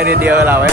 Ini dia lah weh.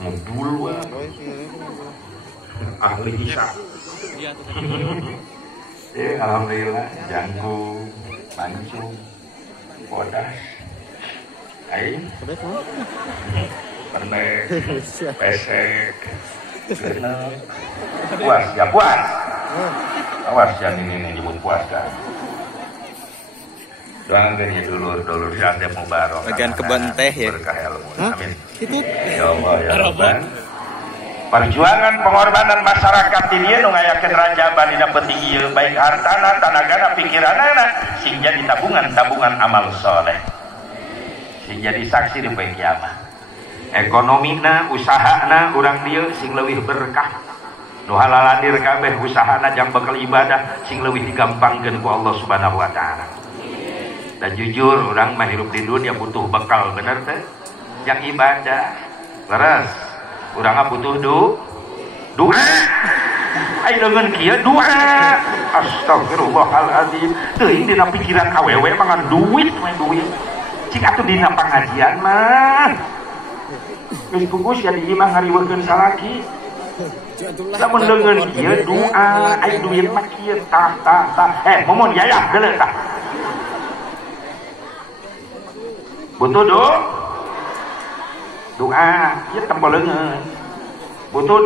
Dulu ahli hisab. Alhamdulillah jangku mancung bodas aing pendek pesek puas ya puas awas jangan ini nyebut puas kan. Doang dari dulur-dulur siatnya mubarok. Bagian kebun teh ya. Berkah ilmu. Amin. Itu. Ya Allah ya Rabban. Perjuangan pengorbanan masyarakat ini nu ngayakeun rajaban dina peuting ieu baik hartana, tanagana, pikiranana sing jadi tabungan amal soleh. Sing jadi saksi di poe kiamat. ekonomina usahana urang dieu sing leuwih berkah nu halaladir kabeh usahana jang bakal ibadah sing leuwih digampangkeun ku Allah Subhanahu wa taala. Dan jujur urang mah hirup di dunia butuh bekal bener teh jang ibadah leres urang butuh doa ai leungeun kieu doa astagfirullahaladzim teuing dina pikiran awewe mangan duit main duit cik atuh dina pangajian mah geus kugus ya di imah ngariweukeun salaki lamun leungeun kieu doa ai duit mah kieu tah momon yayah deuleu tah butuh doa ieu tempel leungeun butuh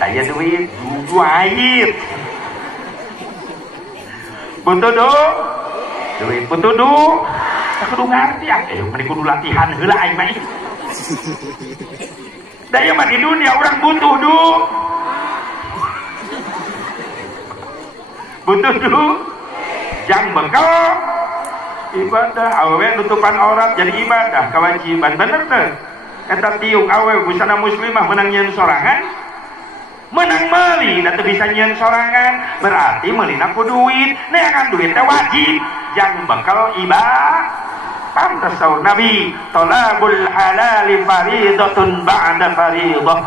daya duit duit butuh duit butuh kudu ngarti meni kudu latihan heula aing mah daya mah di dunia orang butuh jang bekal ibadah awewe nutupan aurat jadi ibadah kewajiban bener teh eta tiung awewe busana muslimah menang nyeun sorangan menang meuli da teu bisa nyeun sorangan berarti meulina ku duit neangan duit teh wajib jang bekal ibadah pantes saur Nabi talabul halali faridatun ba'da faridah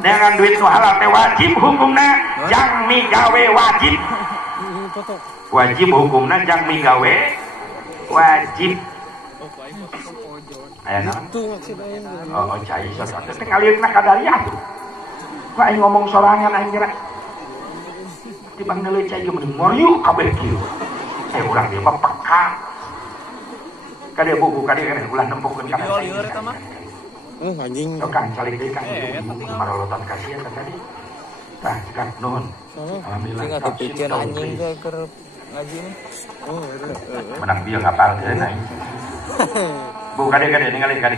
neangan duit nu halal teh wajib hukumna jang migawe wajib hukumna jang migawe wajib aya naon oh cai sok teh kalieuna kadariah tuh kok aing ngomong sorangan aing geura tibang neuleuy cai ge mending moriu kabeh kieu urang dia mah peka kada buku kada ulah nempukeun kana anjing kan calik deui kan marolotan kasihan tadi tah kan nuhun alhamdulillah kepikeun anjing teh keur ngaji menang dia ngapalkeun aing bu kada ningali kada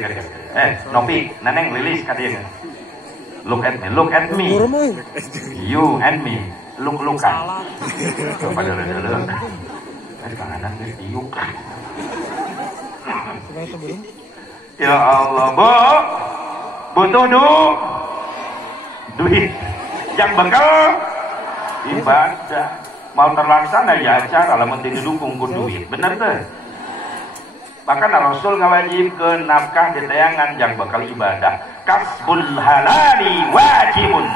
Nopi neneng lilis kada look at me you and me look-lookan coba dulu kangenan diuk ya Allah butuh duit yang bekal ibadah mau terlaksana ya acara lamun teu didukung ku duit bener teh bahkan Rasul ngawajibkeun nafkah di tayangan yang bekal ibadah kasbul halali wajibun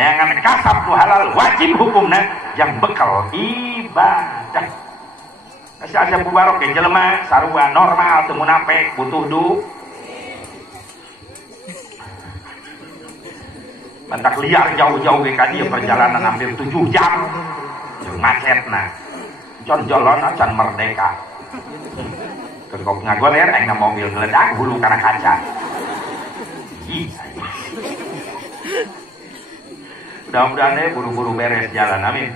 neangan kasab nu halal wajib hukumna yang bekal ibadah masih ada bubarok ya jelema sarua normal teu munafik butuh mentak liar jauh-jauh ke ka dieu perjalanan hampir 7 jam jeung macetna jon-jolon acan merdeka kengkok ngagoler aing mobil geledak hulu kana kaca mudah-mudahan buru-buru beres jalan amin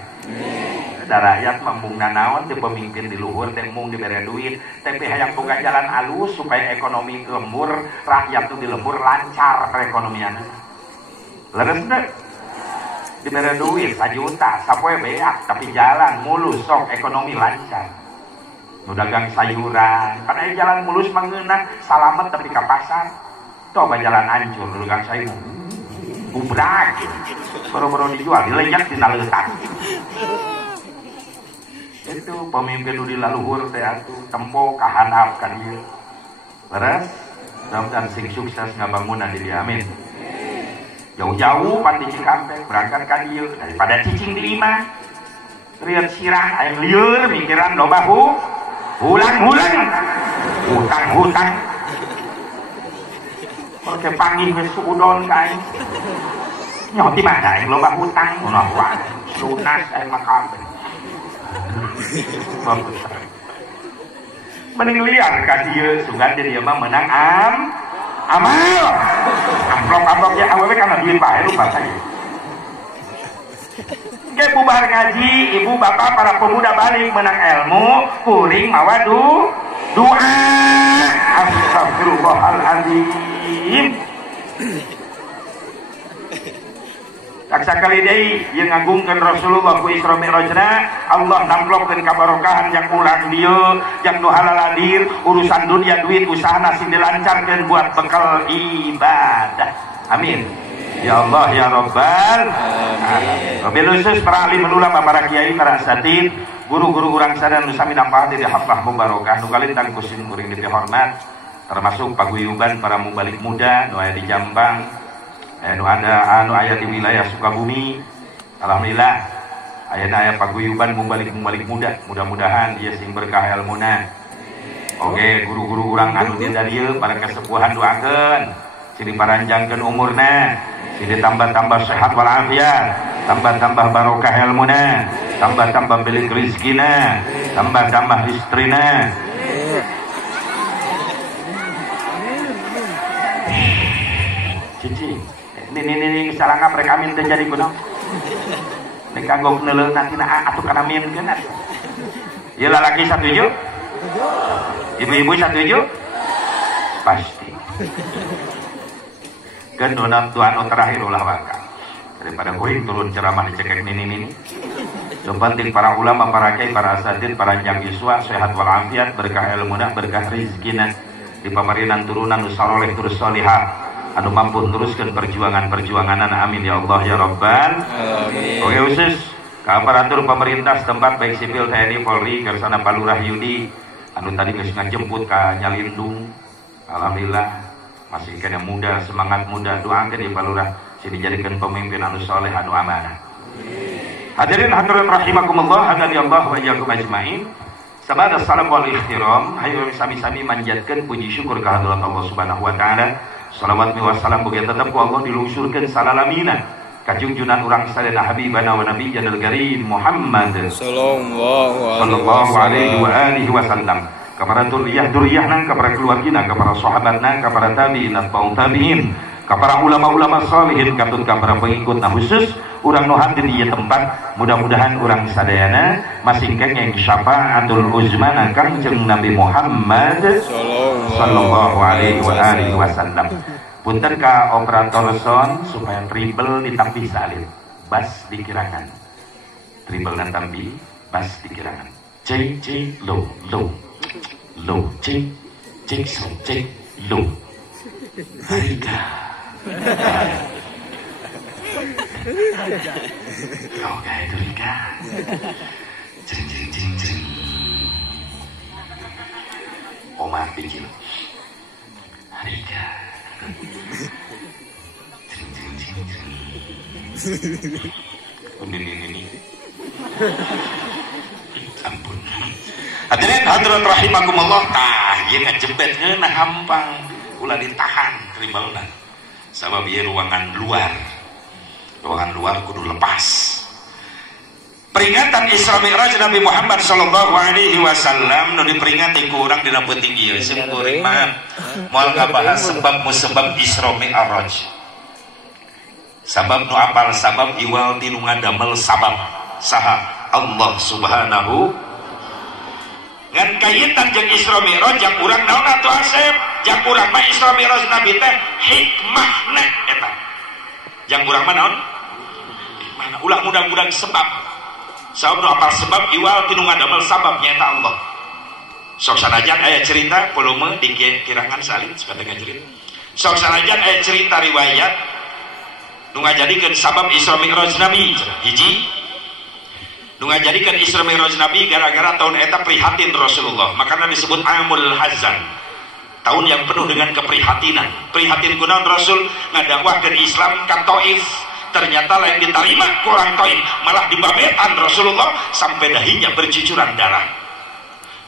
da rakyat mambung nanaon teu pemimpin di luhur teh mung dibere duit tapi hayang boga jalan alus supaya ekonomi lembur rakyat tuh di lembur lancar perekonomian leres teh dibere duit 1 juta sapoe beak tapi jalan mulus sok ekonomi lancar nu dagang sayuran kan aya jalan mulus mangeunah salamet tapi ka pasar coba jalan hancur nu dagang sayur gubrak boro-boro dijual dilejak dina leutak itu pemimpin nu di laluhur teh atuh tempo kahandap ka dieu leres mudah-mudahan sing sukses ngabangunan di dieu amin jauh-jauh pan di Cikampek berangkat ka dieu daripada cicing di imah rieur sirah aya lieur mikiran loba hulang-hulang hutang oke panggih geus suudon ka aing nyaho ti mana aing loba hutang ulah wae lunas aing mah kabeh mending liar ka dieu sugan di dieu mah menang amal amplop ya awewe kana duit bae lupa saja ke bubar ngaji ibu bapak para pemuda balik menang ilmu kuring mawa doa astagfirullahaladzim taksa sakali deui yang ngagungkeun Rasulullah ku Isra Mi'rajna Allah namplokkeun kabarokahan yang ulang dieu yang nu halal hadir urusan dunia duit usaha sing dilancarkeun buat bekal ibadah amin ya Allah ya Rabbal alamin. Wabil khusus para alim ulama para kiai para asatid guru-guru urang sadaya nu sami nampah di haflah mubarokah nu kalintang kusin kuring dihormat termasuk paguyuban para mubalik muda nu aya di Jambang nu ada anu aya di wilayah Sukabumi. Alhamdulillah aya paguyuban mubalik muda mudah-mudahan ieu sing berkah ilmuna. Oke guru-guru urang anu di dieu para kasepuhan doakeun sing diparanjangkeun umurna sing ditambah-tambah sehat walafiat tambah-tambah barokah ilmuna tambah-tambah belik rezekina tambah-tambah istrina. Cici ini salangap rek amin teh jadi kunaon rek kanggo neuleunan tina atuh kana aminkeun ieu lalaki satuju ibu-ibu satuju pasti kedonan tuan terakhir ulah wakal daripada kuring turun ceramah dicekek nini yang penting para ulama para kiai para asatid para jang iswa sehat walafiat berkah ilmuna berkah rezekina di pamarinan turunan usaroleh terus solihah anu mampu teruskan perjuangan-perjuangan amin ya Allah ya Rabbal amin. Oke khusus ke aparatur pemerintah setempat baik sipil TNI Polri Garsana Palurah Yudi anu tadi geus ngajemput ka Nyalindung alhamdulillah masih kena muda semangat muda doakeun di Palurah sini dijadikan pemimpin anu saleh anu amanah. Hadirin hadirin rahimakumullah hadani Allah wa iyyakum ajmain. Sabada salam wal ihtiram hayu sami-sami manjatkeun puji syukur ka hadirat Allah Subhanahu wa taala. Salawat wa salam boga tetep ku Allah dilungsurkeun salalamina ka junjunan urang sadaya habibana wa nabiyana al-karim Muhammad sallallahu alaihi wa alihi wasallam. Kepada duriyahna, kepada keluargina, kepada sahabatna, kepada tabi'in, tabi'in, kepada ulama-ulama salihin, kepada pengikutna khusus urang nu hadir di tempat mudah-mudahan urang sadayana masingkeun yang syafaatul uzmana Kangjeng Nabi Muhammad sallallahu alaihi wa alihi wasallam. Punten ka operator sound supaya triple ditampi salin bas dikirakan triple dan tampi bas dikirakan cek low cek so cek low harga kau gaya durika jering omah pikir harga jering ampun. Hadirin hadirat rahimakumullah tah ieu ngajebetkeun hampang ulah ditahan tribalna sabab ieu ruangan luar kudu lepas. Peringatan Isra Mi'raj Nabi Muhammad sallallahu alaihi wasallam nu diperingati ku urang dina peuting ieu sing kuring mah moal ngabahas sebab musabab Isra Mi'raj. Sabab nu apal sabab iwal tinu ngadamel sabab saha Allah Subhanahu ngan kaitan jeung Isra Mi'raj yang urang naon atuh Asep yang urang mah Isra Mi'raj Nabi teh hikmahna eta yang urang mah naon hikmahna ulah mudah-mudahan sebab nu apal sebab iwal tinu ngadamel sabab nyaeta Allah. Sok sanajan aya cerita volume di kirangan salin sepatengah cerita sok sanajan aya cerita riwayat nu ngajadikeun sabab Isra Mi'raj Nabi hiji nu ngajadikeun Isra Mi'raj Nabi gara-gara tahun eta prihatin Rasulullah makanya disebut Amul Hazan tahun yang penuh dengan keprihatinan. Prihatin kunaon Rasul ngadakwahkeun Islam ka Taif ternyata lain diterima kurang Taif malah dibabetan Rasulullah sampai dahinya bercucuran darah.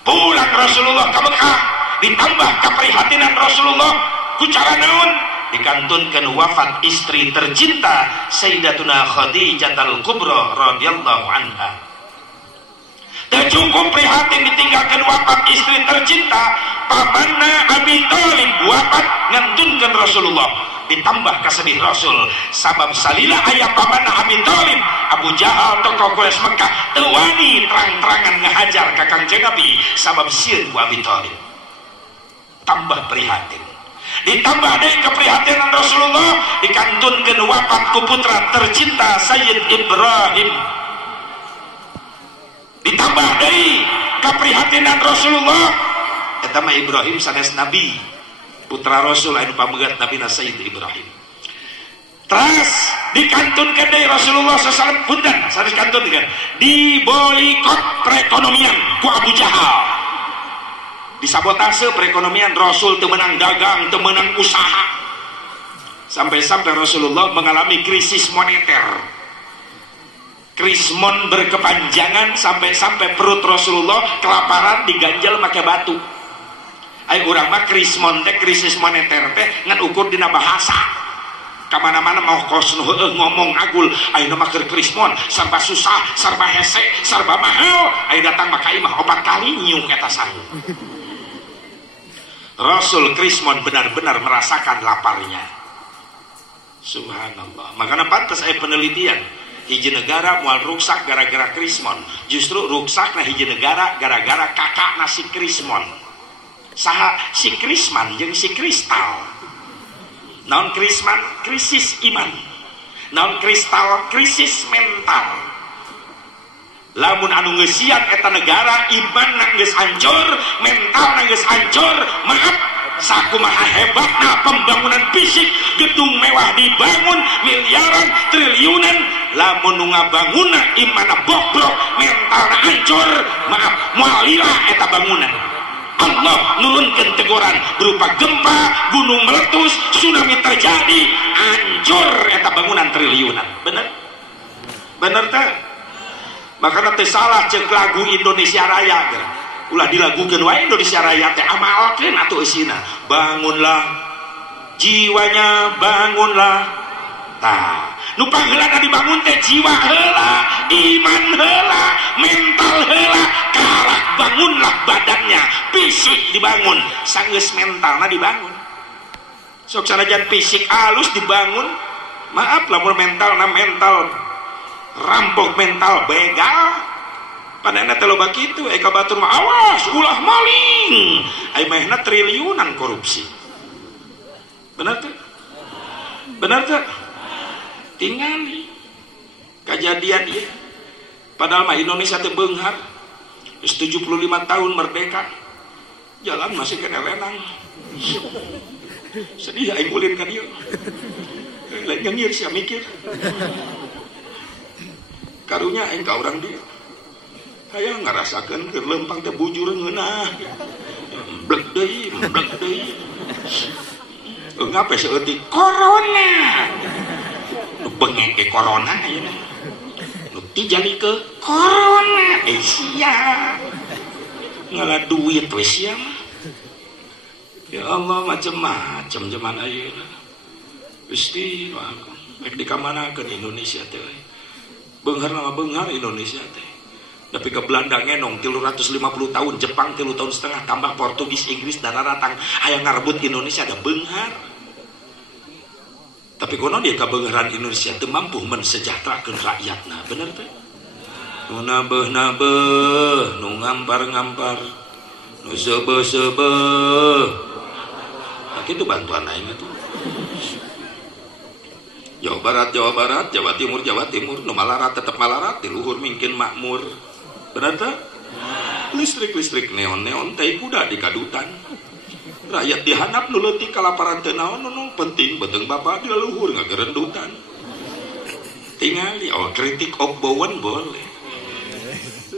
Pulang Rasulullah ke Mekah ditambah keprihatinan Rasulullah ku cara naon dikantunkeun wafat istri tercinta Sayyidatuna Khadijatul Kubra radhiyallahu anha. Dan cukup prihatin ditinggalkan wafat istri tercinta pamanna Abi Thalib wafat ngantunkeun Rasulullah ditambah kasedih Rasul sabab salila aya pamanna Abi Thalib Abu Jahal tokoh Quraisy Mekah teu wani terang-terangan ngahajar ka Kangjeng Nabi sabab sieun ku Abi Thalib tambah prihatin. ditambah deui keprihatinan Rasulullah dikantunkeun wafat ku putra tercinta Sayyid Ibrahim, ditambah deui keprihatinan Rasulullah eta mah Ibrahim sanes nabi putra Rasul anu pamegat nabina Sayyid Ibrahim. Terus dikantunkeun deui Rasulullah sallallahu punten sanes kantunkeun diboikot perekonomian ku Abu Jahal, disabotase perekonomian. Rasul teu meunang dagang, teu meunang usaha, sampai-sampai Rasulullah mengalami krisis moneter, krismon berkepanjangan, sampai-sampai perut Rasulullah kelaparan diganjal make batu. Ai urang mah krismon teh krisis moneter teh ngan ukur dina bahasa. Kamana-mana mau kos ngomong agul ayeuna mah keur krismon sarba susah, sarba hese, sarba mahal. Ai datang mah ka imah 4 kali nyiung eta sangu. Rasul krismon benar-benar merasakan laparnya. Subhanallah. Makanya pantas aya penelitian hiji negara moal ruksak gara-gara krismon, justru ruksak na hiji negara gara-gara kakak nasi krismon. Saha si krisman jeung si kristal. Naon krisman krisis iman, naon kristal krisis mental. Lamun anu geus siap eta negara iman geus hancur, mental geus hancur, maaf sakumaha hebatna pembangunan fisik, gedung mewah dibangun miliaran triliunan, lamun nu ngabangunna imanna bobrok, mentalna hancur, maaf moal lila eta bangunan. Allah nurunkan teguran berupa gempa, gunung meletus, tsunami terjadi, hancur eta bangunan triliunan. Bener? Bener teh? Makanya teh salah cek lagu Indonesia Raya. Ulah dilagukeun wae Indonesia Raya teh amalkeun atuh eusina. Bangunlah jiwanya, bangunlah. Tah, nu pangeulana dibangun teh jiwa heula, iman heula, mental heula, kalah bangunlah badannya, fisik dibangun, sanggeus mentalna dibangun. Sok sanajan fisik halus dibangun, maaf lamun mentalna mental rampok, mental begal, panena teh loba kitu. Eka batur mah awas ulah maling, ai mahna triliunan korupsi. Benar tuh? Benar tuh? Tingali kejadian ieu. Padahal mah Indonesia teh beunghar. Geus 75 tahun merdeka. Jalan masih kena lenang. Sedih aing ulin ka dieu. Lain nyengir sia mikir. Karunya aing ka urang dieu. Hayang ngarasakeun keur lempang teh bujur ngeunah. Blek deui, blek deui. Ngape seutik corona. Bengeng ke corona ya, nuti jadi ke corona, sia ngalah duit wes ya. Ya Allah macam-macam zaman ayeuna. Gusti baik di kamana ke Indonesia teh. Beunghar nama beunghar Indonesia teh. Tapi ke Belanda ngenong 350 tahun, Jepang 3 tahun setengah, tambah Portugis, Inggris dan datang hayang ngarebut Indonesia ada beunghar. Tapi kono dia kabeungaran Indonesia teu mampu mensejahterakeun rakyatna, bener teh? Nu nabeuh-nabeuh, nu ngampar-ngampar, nu seubeuh-seubeuh. Nah, kitu bantuan aing atuh. Jawa Barat, Jawa Timur, nu malarat tetep malarat, di luhur mungkin makmur. Bener teh? Listrik neon teh kuda di kadutan. Rakyat dihanap nu leutik kalaparan teu naon nu penting beteung bapak di luhur ngagerendutan. Tingali kritik obbowen boleh.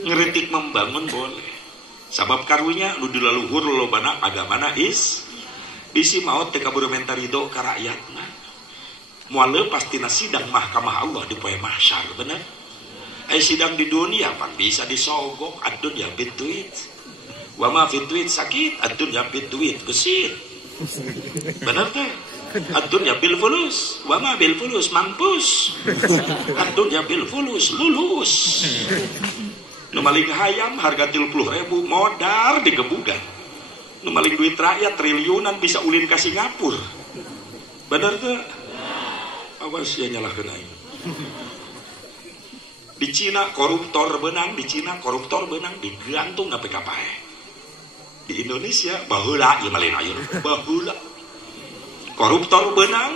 Ngeritik membangun boleh. Sabab karunya nu di luhur lolobana agamana bisi maot teh kaburu menta ridho ka rakyatna. Moal leupas tina sidang mahkamah Allah di poe mahsyar, bener? Ai sidang di dunia pan bisa disogok ad-dunya bituit. Wa ma fi duit sakit, ad-dunya bil duit gesit. Benar teh? Ad-dunya bil fulus, wa ma bil fulus mampus. Ad-dunya bil fulus lulus. Nu maling hayam harga 30.000 modar digebugan. Nu maling duit rakyat triliunan bisa ulin ka Singapura. Benar teh? Awas ya nyalahkeun aing. Di Cina koruptor benang, digantung KPK. Di Indonesia baheula ieu malin ayeuna baheula koruptor benang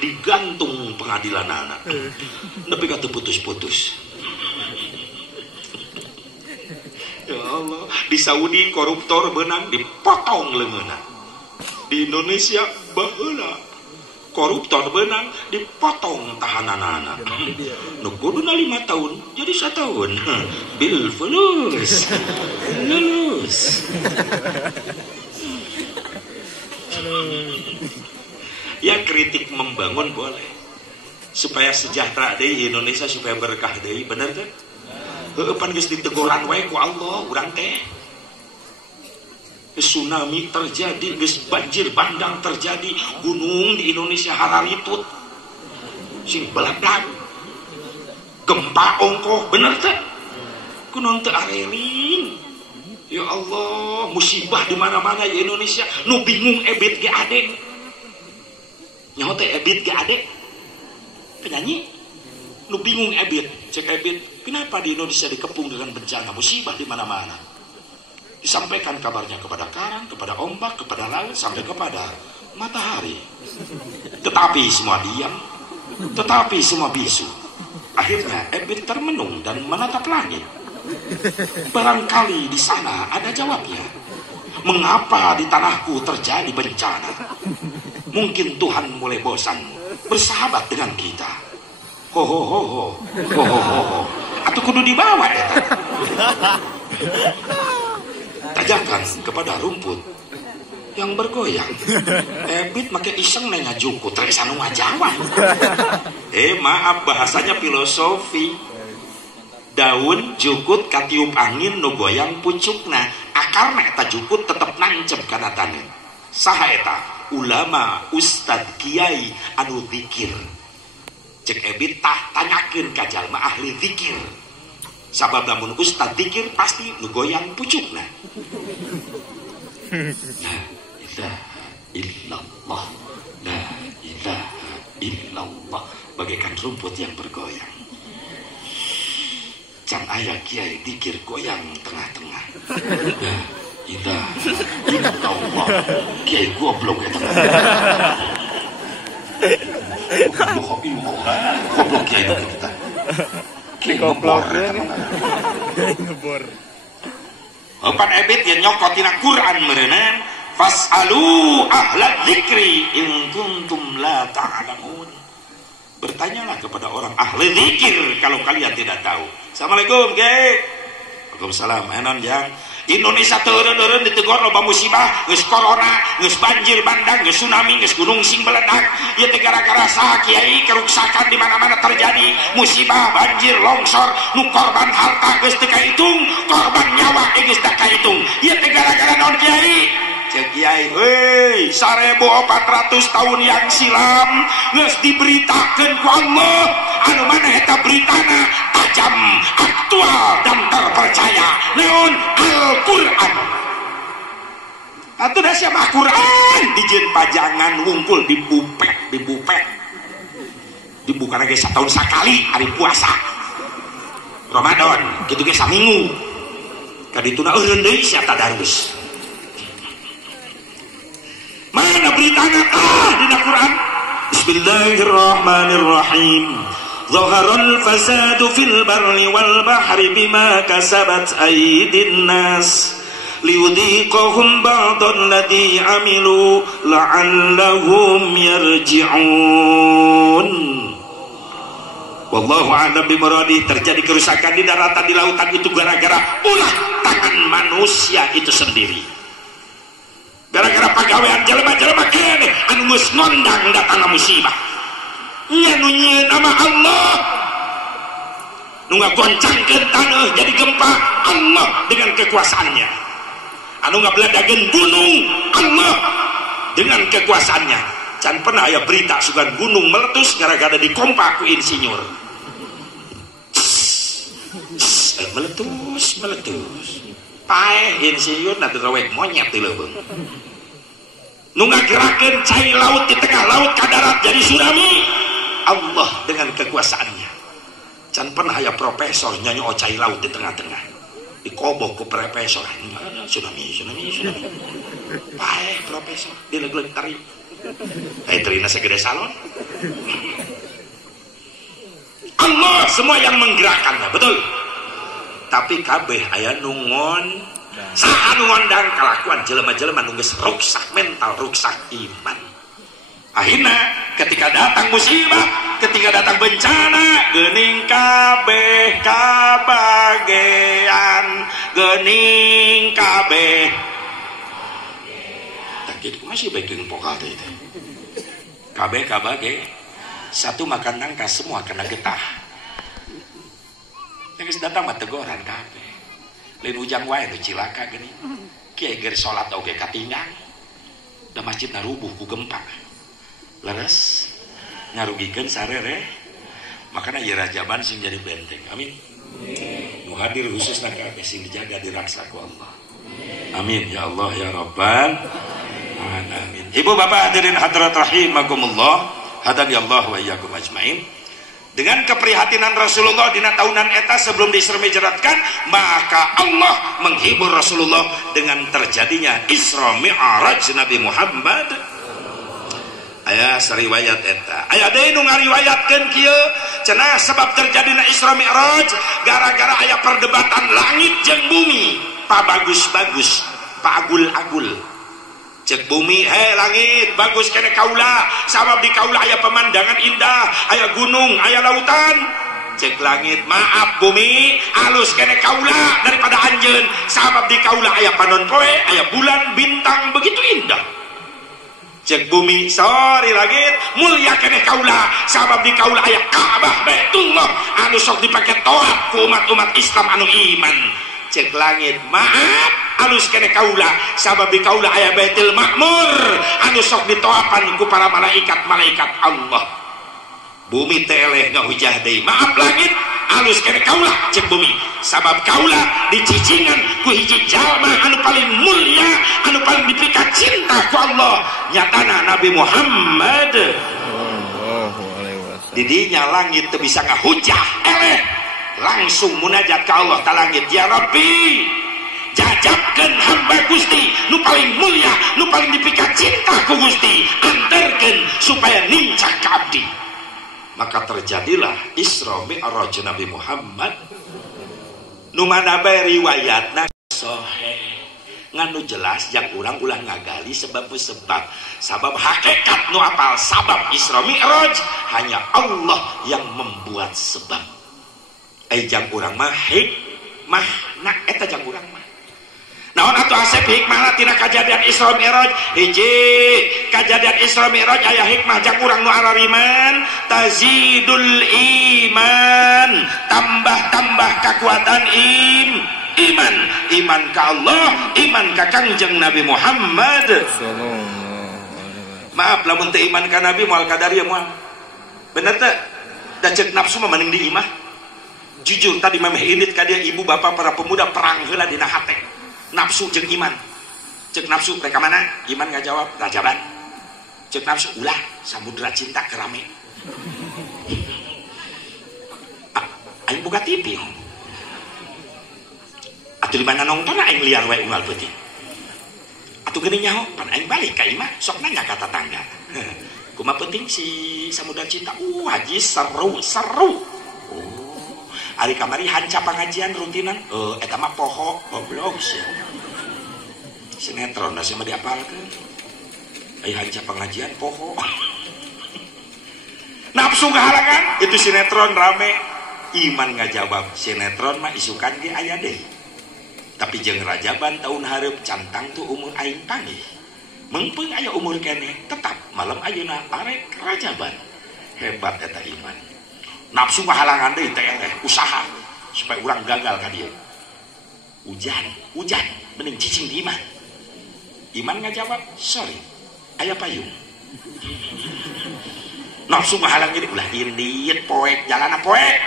digantung pengadilan anak tapi kata putus-putus. Ya Allah, di Saudi koruptor benang dipotong leungeunna. Di Indonesia baheula koruptor benang dipotong tahananana. Nu kuduna 5 tahun jadi 1 tahun. Bil fulus. Lulus. Ya kritik membangun boleh supaya sejahtera deui Indonesia, supaya berkah deui, bener kan? Heueuh pan geus diteguran wae ku Allah urang teh. Tsunami terjadi, geus banjir bandang terjadi, gunung di Indonesia hararitut sing beledak, gempa ongkoh, bener teh? Kunaon teu areling. Ya Allah, musibah di mana-mana di Indonesia. Nu bingung Ebit ge ade. Nyaho teh Ebit ge ade. Penyanyi. Nu bingung Ebit, cek Ebit, kenapa di Indonesia dikepung dengan bencana musibah di mana-mana? Disampaikan kabarnya kepada karang, kepada ombak, kepada laut, sampai kepada matahari. Tetapi semua diam, tetapi semua bisu. Akhirnya Ebit termenung dan menatap langit. Barangkali di sana ada jawabnya. Mengapa di tanahku terjadi bencana? Mungkin Tuhan mulai bosan bersahabat dengan kita. Ho ho ho ho ho ho ho. Atau kudu dibawa ya? Tajakan kepada rumput yang bergoyang. Ebit make iseng nanya jukut terus anu ngajawab. Maaf bahasanya filosofi. Daun jukut katiup angin nu goyang pucukna, akarna eta jukut tetep nancep kana tangan. Saha eta? Ulama, ustad, kiai anu zikir. Cek Ebit tah tanyakeun ka jalma ahli zikir. Sabab lamun ustad zikir pasti nu goyang pucukna. La ilaha illallah, la ilaha illallah, bagaikan rumput yang bergoyang. Can aya kiai dikir goyang tengah-tengah. La ilaha illallah, kiai goblok ya tengah. Goblok kiai kita. Kiai goblok ya tengah. Kiai ngebor. Opan Ebit yang nyokot tina Quran meureunna, fasalu ahla dzikri in kuntum la ta'lamun. Bertanyalah kepada orang ahli zikir kalau kalian tidak tahu. Assalamualaikum, Ge. Waalaikumsalam. Enon jang. Indonesia teureun-teureun ditegur loba musibah, geus corona, geus banjir bandang, geus tsunami, geus gunung sing meledak. Ieu teh gara-gara saha kiai keruksakan di mana-mana terjadi musibah, banjir, longsor, nu korban harta geus teu kahitung, korban nyawa geus teu kahitung. Ieu teh gara-gara naon kiai? Cek kiai, hei 1400 tahun yang silam geus diberitakeun ku Allah, anu mana eta beritana tajam, aktual dan terpercaya. Naon? Al-Qur'an. Atuh da sia mah Quran dijieun pajangan wungkul dibupek. Dibuka lagi 1 tahun sekali hari puasa. Ramadan kitu ge saminggu. Kadituna eureun deui sia tadarus. Mana beritanya di Al-Quran? Bismillahirrahmanirrahim. Zaharal fasadu fil barri wal bahri bima kasabat aydin nas liyudhiqahum ba'dal ladzi amilu la'allahum yarji'un. Wallahu a'lam bimuradi. Terjadi kerusakan di daratan, di lautan itu gara-gara ulah tangan manusia itu sendiri. Gara-gara pagawean jelema-jelema kene anu geus ngondang datang musibah. Nya nu nyieun nama Allah. Nu ngagoncangkeun taneuh jadi gempa Allah dengan kekuasaannya. Anu ngabeladageun gunung Allah dengan kekuasaannya. Can pernah aya berita sugan gunung meletus gara-gara dikompa ku insinyur. Meletus. Paeh insinyur na teu rewek monyet di leuweung. Nu ngagerakeun cai laut di tengah laut ka darat jadi tsunami. Allah dengan kekuasaannya. Can pernah aya profesor nyanyi cai laut di tengah-tengah. Dikobok ku profesor. Tsunami. Paeh profesor dileug-leug tari. Trina segede salon. Allah semua yang menggerakkannya, betul. Tapi kabeh aya nungon, saha nungon dan kelakuan jelema-jelema nu geus ruksak mental, ruksak iman. Akhirnya ketika datang musibah, ketika datang bencana, geuning kabeh kabagean, geuning kabeh. Tak kitu masih baik jeung pokal teh. Kabeh kabage satu makan nangka semua kena getah. Yang datang mah teguran kabeh. Lain ujang wae nu cilaka geuning. Kiai geus salat oge katinggal. Da masjidna rubuh ku gempa. Leres ngarugikeun sarere. Makana ieu rajaban sing jadi benteng. Amin. Nu hadir khususna kabeh sing dijaga diraksa ku Allah. Amin ya Allah ya Rabbal alamin. Ibu bapak hadirin hadirat rahimakumullah, hadani Allah wa iyyakum ajmain. Dengan keprihatinan Rasulullah dina tahunan eta sebelum diisra mi'rajkan, maka Allah menghibur Rasulullah dengan terjadinya Isra Mi'raj Nabi Muhammad. Aya sariwayat eta. Aya deui nu ngariwayatkeun kieu cenah sebab terjadina Isra Mi'raj gara-gara aya perdebatan langit jeung bumi, pa bagus-bagus, pa agul-agul. Cek bumi, hei langit bagus kene kaula, sabab di kaula aya pemandangan indah, aya gunung, aya lautan. Cek langit, maaf bumi, alus kene kaula daripada anjeun, sabab di kaula aya panon poe, aya bulan, bintang begitu indah. Cek bumi, sorry langit, mulia kene kaula, sabab di kaula aya Ka'bah Baitullah anu sok dipake toat ku umat-umat Islam anu iman. Cek langit, maaf alus kene kaula sabab di kaula aya Baitul Makmur anu sok ditoapan ku para malaikat-malaikat Allah. Bumi teh eleh ngahujah deui, maaf langit alus kene kaula cek bumi sabab kaula dicicingan ku hiji jalma anu paling mulia, anu paling dipikat cinta ku Allah, nyatana Nabi Muhammad. Didinya langit teu bisa ngahujah eleh, langsung munajat ke Allah ta langit, ya Rabbi jajabkeun hamba Gusti nu paling mulia, nu paling dipikat cinta ku Gusti, anterkeun supaya nincak ka abdi. Maka terjadilah Isra Mi'raj Nabi Muhammad nu mana bae riwayatna sahih nganu jelas yang urang ulah ngagali sebab-sebab. Sabab hakikat nu apal sabab Isra Mi'raj hanya Allah yang membuat sebab. Jang urang mah hikmah na eta jang urang mah. Naon atuh asep hikmahna tina kajadian Isra Mi'raj? Hiji, kajadian Isra Mi'raj aya hikmah jang urang nu arariman, tazidul iman, tambah-tambah kekuatan iman, iman ka Allah, iman ka Kangjeng Nabi Muhammad. Maaf lamun teu iman ka Nabi moal kadari moal. Bener teh? Da cek nafsu mah mending di imah. Jujur tadi memeh irit ka dia ibu bapak para pemuda perang heula dina hate nafsu jeung iman. Cek nafsu mereka mana? Iman nggak jawab, rajaban. Cek nafsu ulah samudra cinta kerame. Aing buka TV. Atuh di mana nonton aing liar wae unggal peuting. Atuh geuning nyaho pan aing balik ka imah sok nanya ka tetangga. Kumaha penting si samudra cinta? Haji seru. Ari kamari hanca pengajian rutinan, eta mah poho goblok sih. Sinetron masih mah diapalkeun. Ai hanca pengajian poho. Nafsu ngahalangan, itu sinetron rame. Iman ngajawab, sinetron mah isukan ge aya deui. Tapi jeung rajaban tahun hareup cantang tuh umur aing panggih. Mengpeung aya umur keneh, tetap malam ayeuna arek rajaban. Hebat eta iman. Nafsu ngahalangan deui teh usaha supaya urang gagal ka dieu. Hujan mending cicing di iman. Iman ngajawab, sorry aya payung. Nafsu ngahalang deui ulah indit poek jalana poek.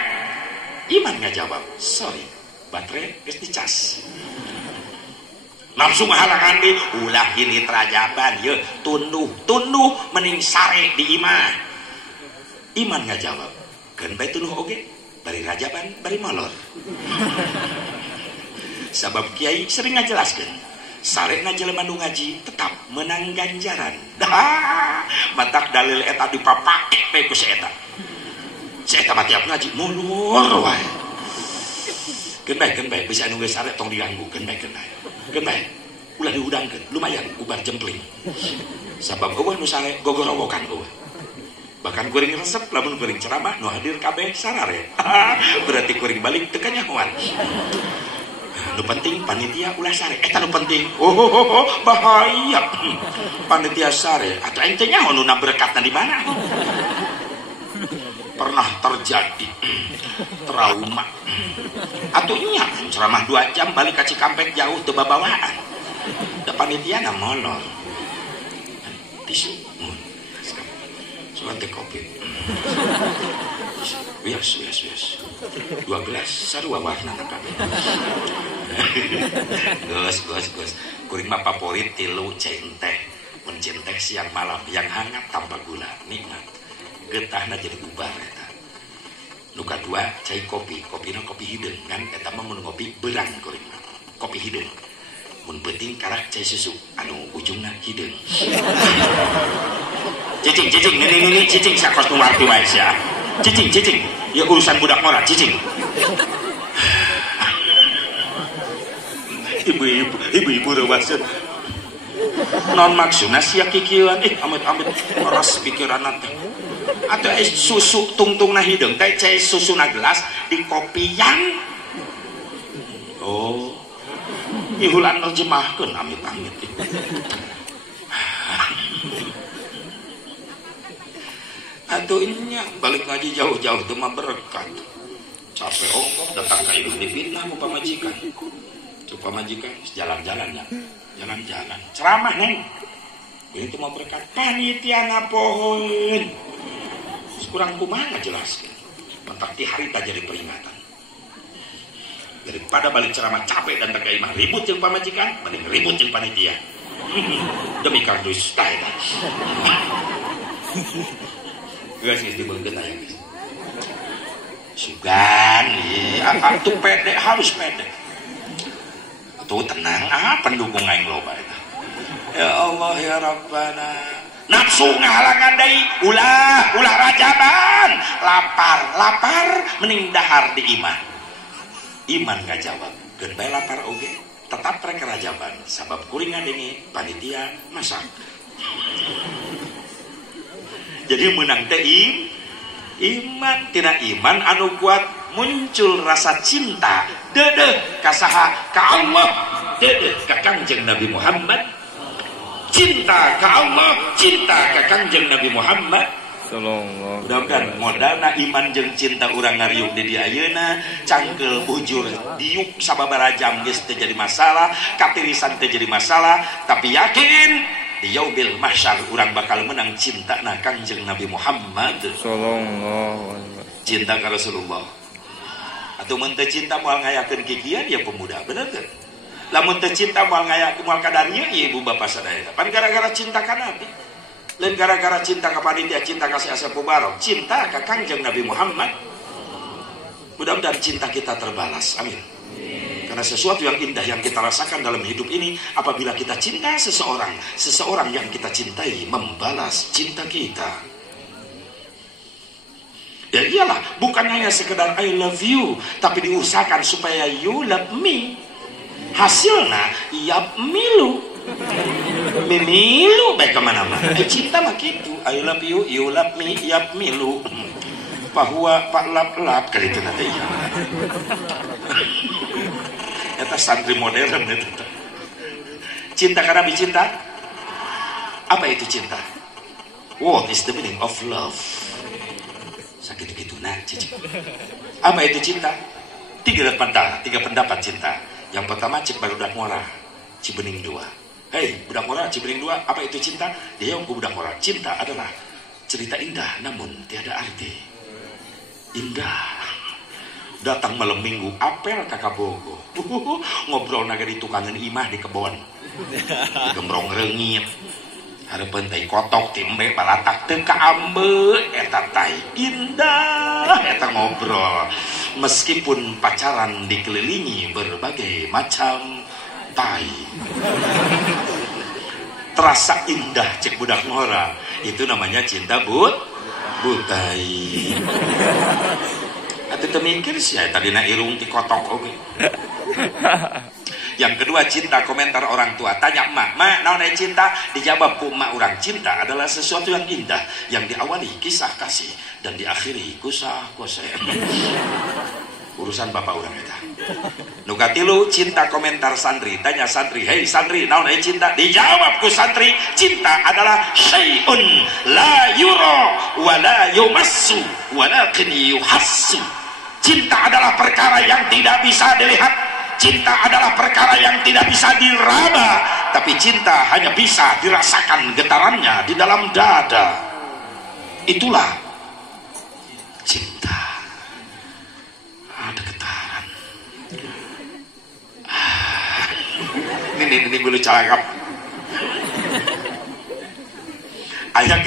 Iman ngajawab, sorry baterai geus dicas. Nafsu ngahalangan deui ulah indit rajaban ye tunduh mending sare di iman. Iman ngajawab, kan bae tunuh oge bari rajaban bari molor. Sabab kiai sering ngajelaskeun Sarena jelema nu ngaji tetap menang ganjaran. Dah, matak dalil eta dipapake bae ku si eta. Si eta mah tiap ngaji mulur wae. Geun bae bisa anu geus sare tong diganggu geun bae. Ulah diudangkeun lumayan ubar jempling. Sabab eueuh nu sare gogorowokan eueuh. Bahkan kuring resep lamun kuring ceramah nu hadir kabeh sarare. Berarti kuring balik teu kanyahoan. Nu penting panitia ulah sare eta nu penting. Bahaya. Panitia sare atuh ente nyaho nu berkatna di mana? Pernah terjadi trauma. Atuh nya ceramah 2 jam balik ka Cikampek jauh teu babawaan. Da panitia na molor. Tisu. Sugan teh kopi. Wias. 2 gelas sarua warna kabeh. Gus. Kuring mah favorit 3 centeh. Mun centeh siang malam yang hangat tanpa gula, nikmat. Getahna jadi bubar eta. Nu kadua cai kopi, kopina kopi hideung kan eta mah mun ngopi beurang kuring mah. Kopi hideung. Mun penting karak cai susu anu ujungna hideung. Cicing ini cicing sakos nu warti wae sia. Cicing. Ya urusan budak mora cicing. Ibu rewaskeun. Non maksudna sia kikieuan amit-amit meres pikiranna teh. Atuh susu tungtungna hideung teh cai susuna gelas di kopian. Oh. Ihulan nerjemahkeun amit-amit. Atuh ininya balik ngaji jauh-jauh teu mah berkat. Capek datang ka imah difitnah ku pamajikan. Coba majikan jalan-jalan ya. Jalan-jalan. Ceramah neng. Ini teu mah berkat. Panitiana pohon. Kurang kumaha jelaskeun. Mentak ti harita jadi peringatan. Daripada balik ceramah capek dan teka imah ribut jeung pamajikan, mending ribut jeung panitia. Demi kardus tah eta. Geus dibeungkeun aya geus. Sugan, atuh pede harus pede. Atuh tenang, pendukung aing loba eta. Ya Allah ya Rabbana. Nafsu ngahalangan deui, ulah rajaban. Lapar mending dahar di iman. Iman ngajawab, geun bae lapar oge, tetap rek rajaban sabab kuring ngadenge panitia masak. Jadi menang teh iman tina iman anu kuat muncul rasa cinta deudeuh ka saha ka Allah, deudeuh ka Kangjeng Nabi Muhammad, cinta ka Allah, cinta ka Kangjeng Nabi Muhammad sallallahu. Mudah-mudahan modalna iman jeung cinta urang ngariuk di dieu ayeuna cangkeul bujur diuk sababaraha jam geus teu jadi masalah, katirisan teu jadi masalah, tapi yakin di yaumil mahsyar urang bakal menang cinta na Kangjeng Nabi Muhammad sallallahu alaihi wasallam. Cinta ka Rasulullah. Atuh mun teu cinta moal ngayakeun kikian ya pemuda, bener teu? Lamun teu cinta moal ngayakeun moal kadarieu ieu ibu bapak sadaya. Pan gara-gara cinta ka Nabi. Lain gara-gara cinta ka panitia, cinta ka si Asep Mubarok, cinta ka Kangjeng Nabi Muhammad. Mudah-mudahan cinta kita terbalas. Amin. Karena sesuatu yang indah yang kita rasakan dalam hidup ini apabila kita cinta seseorang yang kita cintai membalas cinta kita. Ya iyalah, bukan hanya sekedar I love you, tapi diusahakan supaya you love me. Hasilnya yap milu. Mimilu baik kemana-mana. Cinta mah gitu. I love you, you love me, yap milu. Bahwa pak lap-lap kali itu nanti. Eta santri modern itu. Cinta karena Nabi cinta. Apa itu cinta? What is the meaning of love? Sakitu-kitu nah cici. Apa itu cinta? Tiga pendapat cinta. Yang pertama cik barudak mora, Cibening 2. Hei budak mora Cibening 2, apa itu cinta? Dia yang budak mora. Cinta adalah cerita indah namun tiada arti. Indah. Datang malam minggu apel kakak Bogo. Ngobrol naga di tukangan imah di kebon. Gembrong rengit. Harapan tai kotok timbe balatak teu kaambe eta tai indah eta ngobrol. Meskipun pacaran dikelilingi berbagai macam tai. Terasa indah cek budak ngora, itu namanya cinta butai. Atuh teu mikir sih tadi na irung ti kotok oge. Yang kedua, cinta komentar orang tua. Tanya emak, mak naon cinta? Dijawab ku emak, orang cinta adalah sesuatu yang indah yang diawali kisah kasih dan diakhiri kusah kose. Urusan bapak orang eta. Nu katilu, cinta komentar santri. Tanya santri, hei santri naon cinta? Dijawab ku santri, cinta adalah syai'un la yura wa la yumassu walakin yuhassu. Cinta adalah perkara yang tidak bisa dilihat. Cinta adalah perkara yang tidak bisa diraba, tapi cinta hanya bisa dirasakan getarannya di dalam dada. Itulah cinta. Ada getaran. Ini bulu cakap. Ayah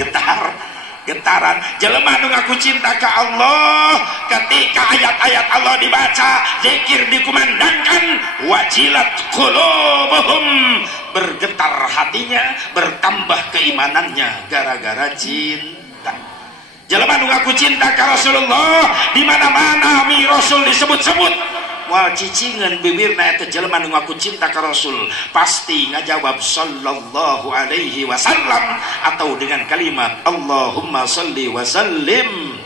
getaran jelema nu ngaku cinta ke Allah, ketika ayat-ayat Allah dibaca, zikir dikumandangkan, wajilat qulubuhum, bergetar hatinya, bertambah keimanannya gara-gara cinta. Jelema nu ngaku cinta ke Rasulullah, di mana-mana mi Rasul disebut-sebut, wal cicingan bibirna eta jelema nu ngaku cinta ka Rasul pasti ngajawab sallallahu alaihi wasallam atau dengan kalimat Allahumma shalli wa sallim,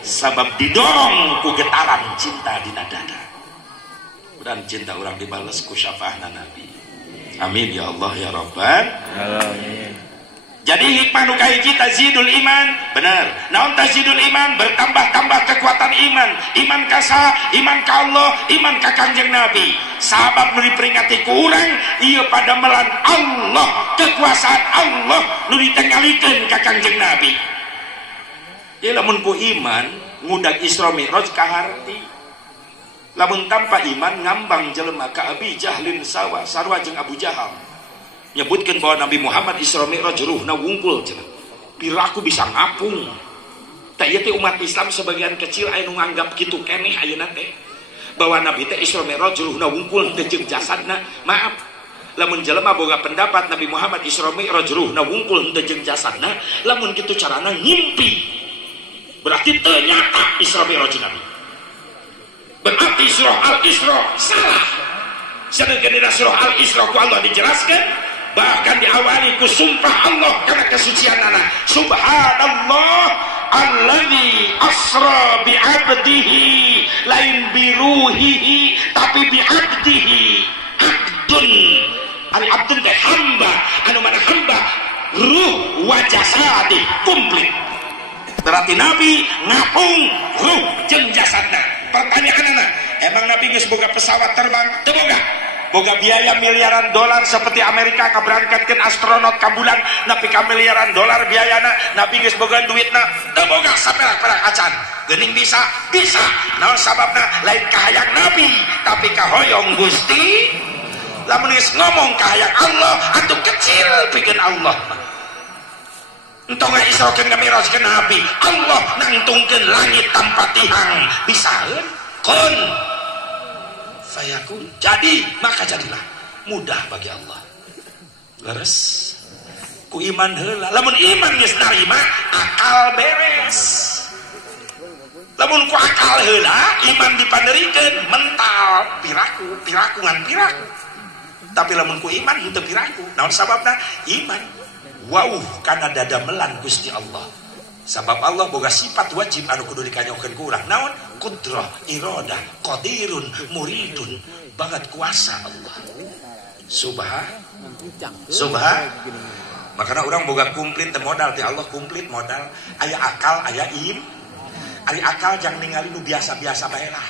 sabab didorong ku getaran cinta dina dada. Dan cinta orang dibalas ku syafaahna Nabi. Amin ya Allah ya Rabbal alamin. Jadi hikmah nu kahiji tazidul iman, benar. Naon tazidul iman? Bertambah-tambah kekuatan iman. Iman kasa, iman ka Allah, iman ka Kangjeng Nabi. Sabab nu diperingati ku urang ieu pada melan Allah, kekuasaan Allah nu ditengalikeun ka Kangjeng Nabi. Ieu lamun ku iman ngudag Isra Mi'raj ka harti. Lamun tanpa iman ngambang jelema ka Abi Jahlin sawa sarua jeung Abu Jahal. Nyebutkan bahwa Nabi Muhammad Isra Mi'raj ruhna wungkul cenah. Piraku bisa ngapung. Tak ieu teh umat Islam sebagian kecil aya nu nganggap kitu keneh ayeuna teh. Bahwa Nabi teh Isra Mi'raj ruhna wungkul teh jeung jasadna. Maaf. Lamun jelema boga pendapat Nabi Muhammad Isra Mi'raj ruhna wungkul teh jeung jasadna, lamun kitu carana ngimpi. Berarti teu nyata Isra Mi'raj Nabi. Berarti surah Al-Isra salah. Sedangkan di surah Al-Isra ku Allah dijelaskan, bahkan diawali ku sumpah Allah karena kesucian anak. Subhanallah alladzi asra bi'abdihi, lain biruhihi tapi bi'abdihi. Abdun, al-abdun teh hamba, anu mana hamba ruh wa jasadi komplit. Berarti Nabi ngapung ruh jeung jasadna. Pertanyaan anak, emang Nabi geus boga pesawat terbang? Teu boga. Boga biaya miliaran dolar seperti Amerika kaberangkatkeun astronot ka bulan, nepi ka miliaran dolar biayana. Nabi geus boga duitna? Teu boga saperak-perak acan. Geuning bisa? Bisa. Naon sababna? Lain kahayang Nabi, tapi kahoyong Gusti. Lamun geus ngomong kahayang Allah, atuh kecil pikeun Allah. Entong ngisrokeun ngamiroskeun Nabi, Allah nangtungkeun langit tanpa tihang. Bisaeun? Kun fayakun. Jadi, maka jadilah. Mudah bagi Allah. Leres. Ku iman heula. Lamun iman geus narima, akal beres. Lamun ku akal heula, iman dipanderikeun mental piraku ngan piraku. Tapi lamun ku iman henteu piraku. Naon sababna? Iman. Wow, karena dada melan Gusti Allah. Sabab Allah boga sifat wajib anu kudu dikanyokeun ku urang. Naon? Qudrah, iradah, qadirun, muridun, bagat kuasa Allah. Subhan. Makanya orang boga komplit modal ti Allah, komplit modal. Aya akal, aya Ari akal jang ningali nu biasa-biasa bae lah.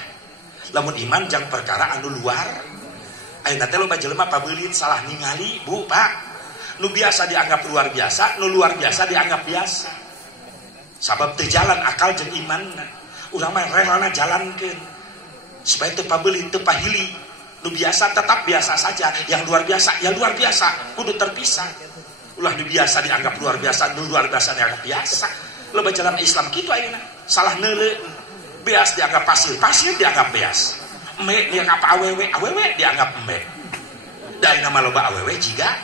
Lamun iman jang perkara anu luar. Ayeuna teh loba jelema pabeulit salah ningali, Bu, Pak. Nu biasa dianggap luar biasa, nu luar biasa dianggap biasa. Sabab teu jalan akal jeung imanna. Urang mah relana jalankeun supaya teu pabeulit, teu pahili. Nu biasa tetap biasa saja, yang luar biasa ya luar biasa, kudu terpisah. Ulah nu biasa dianggap luar biasa, nu luar biasa dianggap biasa. Loba jalan Islam kitu ayeuna. Salah neuleuh. Beas dianggap pasir, pasir dianggap beas. Embe dianggap awewe, awewe dianggap embe. dari nama loba awewe jiga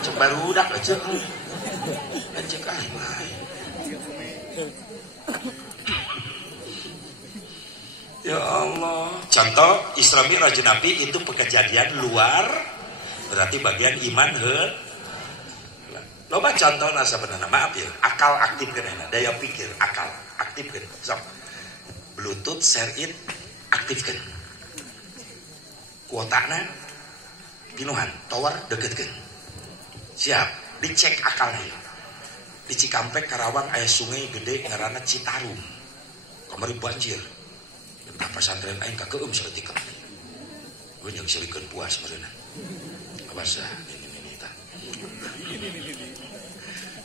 cek barudak aja cek ya Allah. Contoh Isra Mi'raj Nabi itu kejadian luar, berarti bagian iman loba contoh sebenarnya, maaf ya, akal aktifkan, daya pikir akal aktifkan. So, Bluetooth share it aktifkan, kuotana pinuhan tower deketkan, siap dicek akalnya. Di Cikampek Karawang aya sungai gede ngaranna Citarum, kamari banjir. Nah, pesantren aing kakeum saeutik. Gue yang silikeun puas meureunna. Abasa ini tah.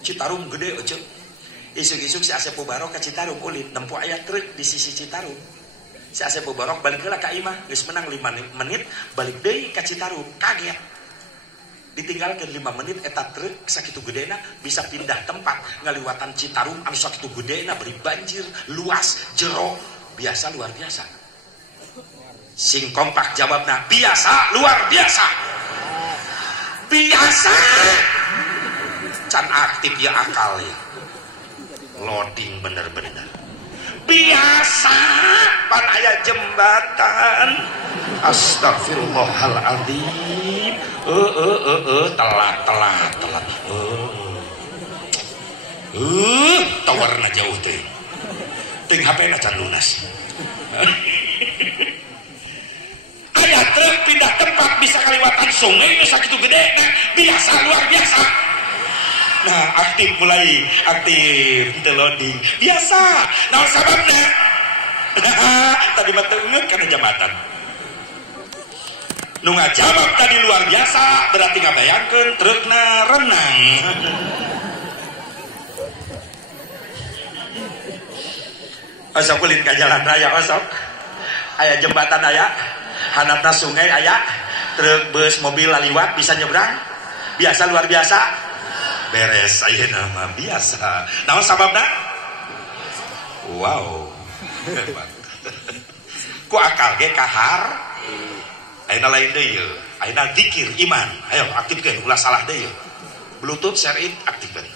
Citarum gede euceuk. Isuk-isuk si Asep Mubarok ka Citarum ulin nempuh aya truk di sisi Citarum. Si Asep Mubarok balik heula ka imah, geus menang 5 menit, balik deui ka Citarum, kaget. Ditinggalkeun 5 menit eta truk sakitu gedena bisa pindah tempat ngaliwatan Citarum anu sakitu gedena beri banjir luas jero. Biasa luar biasa. Sing kompak jawabna biasa luar biasa. Biasa. Can aktif ya akal ya. Loading bener-bener. Biasa. Pan aya jembatan. Astagfirullahaladzim. Telat. Tawarna jauh teh. Ting HP na can lunas. Aya truk pindah tempat bisa kaliwatan sungai nu sakitu gede, nah, biasa luar biasa. Nah, aktif mulai aktif teu loading. Biasa. Naon sababna? Tadi mah teu inget kana jambatan. Nu ngajawab tadi luar biasa berarti ngabayangkeun trukna renang. Osok ulin ka jalan raya osok. Aya jembatan aya, handapna sungai aya, truk bus mobil laliwat bisa nyebrang. Biasa luar biasa. Beres ayeuna mah biasa. Naon sababna? Wow. Ku akal ge kahar. Ayeuna lain deui yeuh. Ayeuna zikir iman. Ayo aktifkeun ulah salah deui yeuh. Bluetooth share it aktifkeun.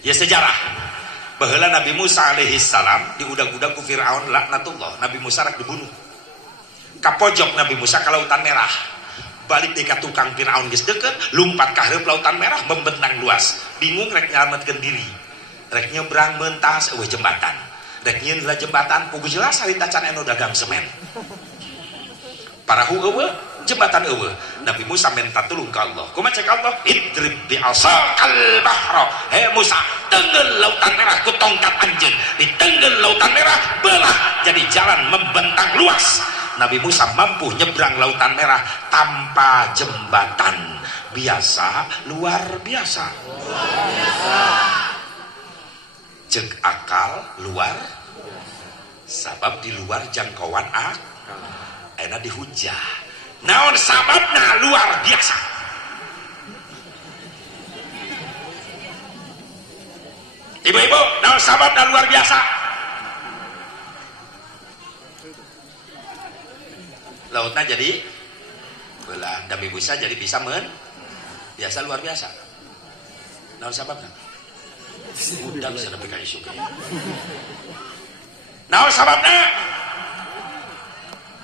Ya sejarah. Baheula Nabi Musa alaihi salam diudag-udag ku Firaun laknatullah. Nabi Musa rek dibunuh. Ka pojok Nabi Musa ka Lautan Merah. Balik deui ka tukang Firaun geus deukeut, lumpat ka hareup Lautan Merah membentang luas. Bingung rek nyalametkeun diri. Rek nyebrang mentas eueuh jembatan. Rek nyieun heula jembatan puguh jelas harita can eno dagang semen. Parahu eueuh, jembatan eueuh. Nabi Musa minta tulung ka Allah. Kumaha cek Allah? Idrib bi asaqal bahra. He Musa, tenggel Lautan Merah ku tongkat anjeun. Ditenggel Lautan Merah belah jadi jalan membentang luas. Nabi Musa mampu nyebrang Lautan Merah tanpa jembatan. Biasa luar biasa. Luar biasa. Cek akal luar sabab di luar jangkauan ayeuna dihujah. Naon sababna luar biasa. Ibu-ibu, naon sababna luar biasa? Lautna jadi belah Nabi Musa jadi bisa biasa luar biasa. Naon sababna? Udah bisa sampai ka isu. Naon sababna?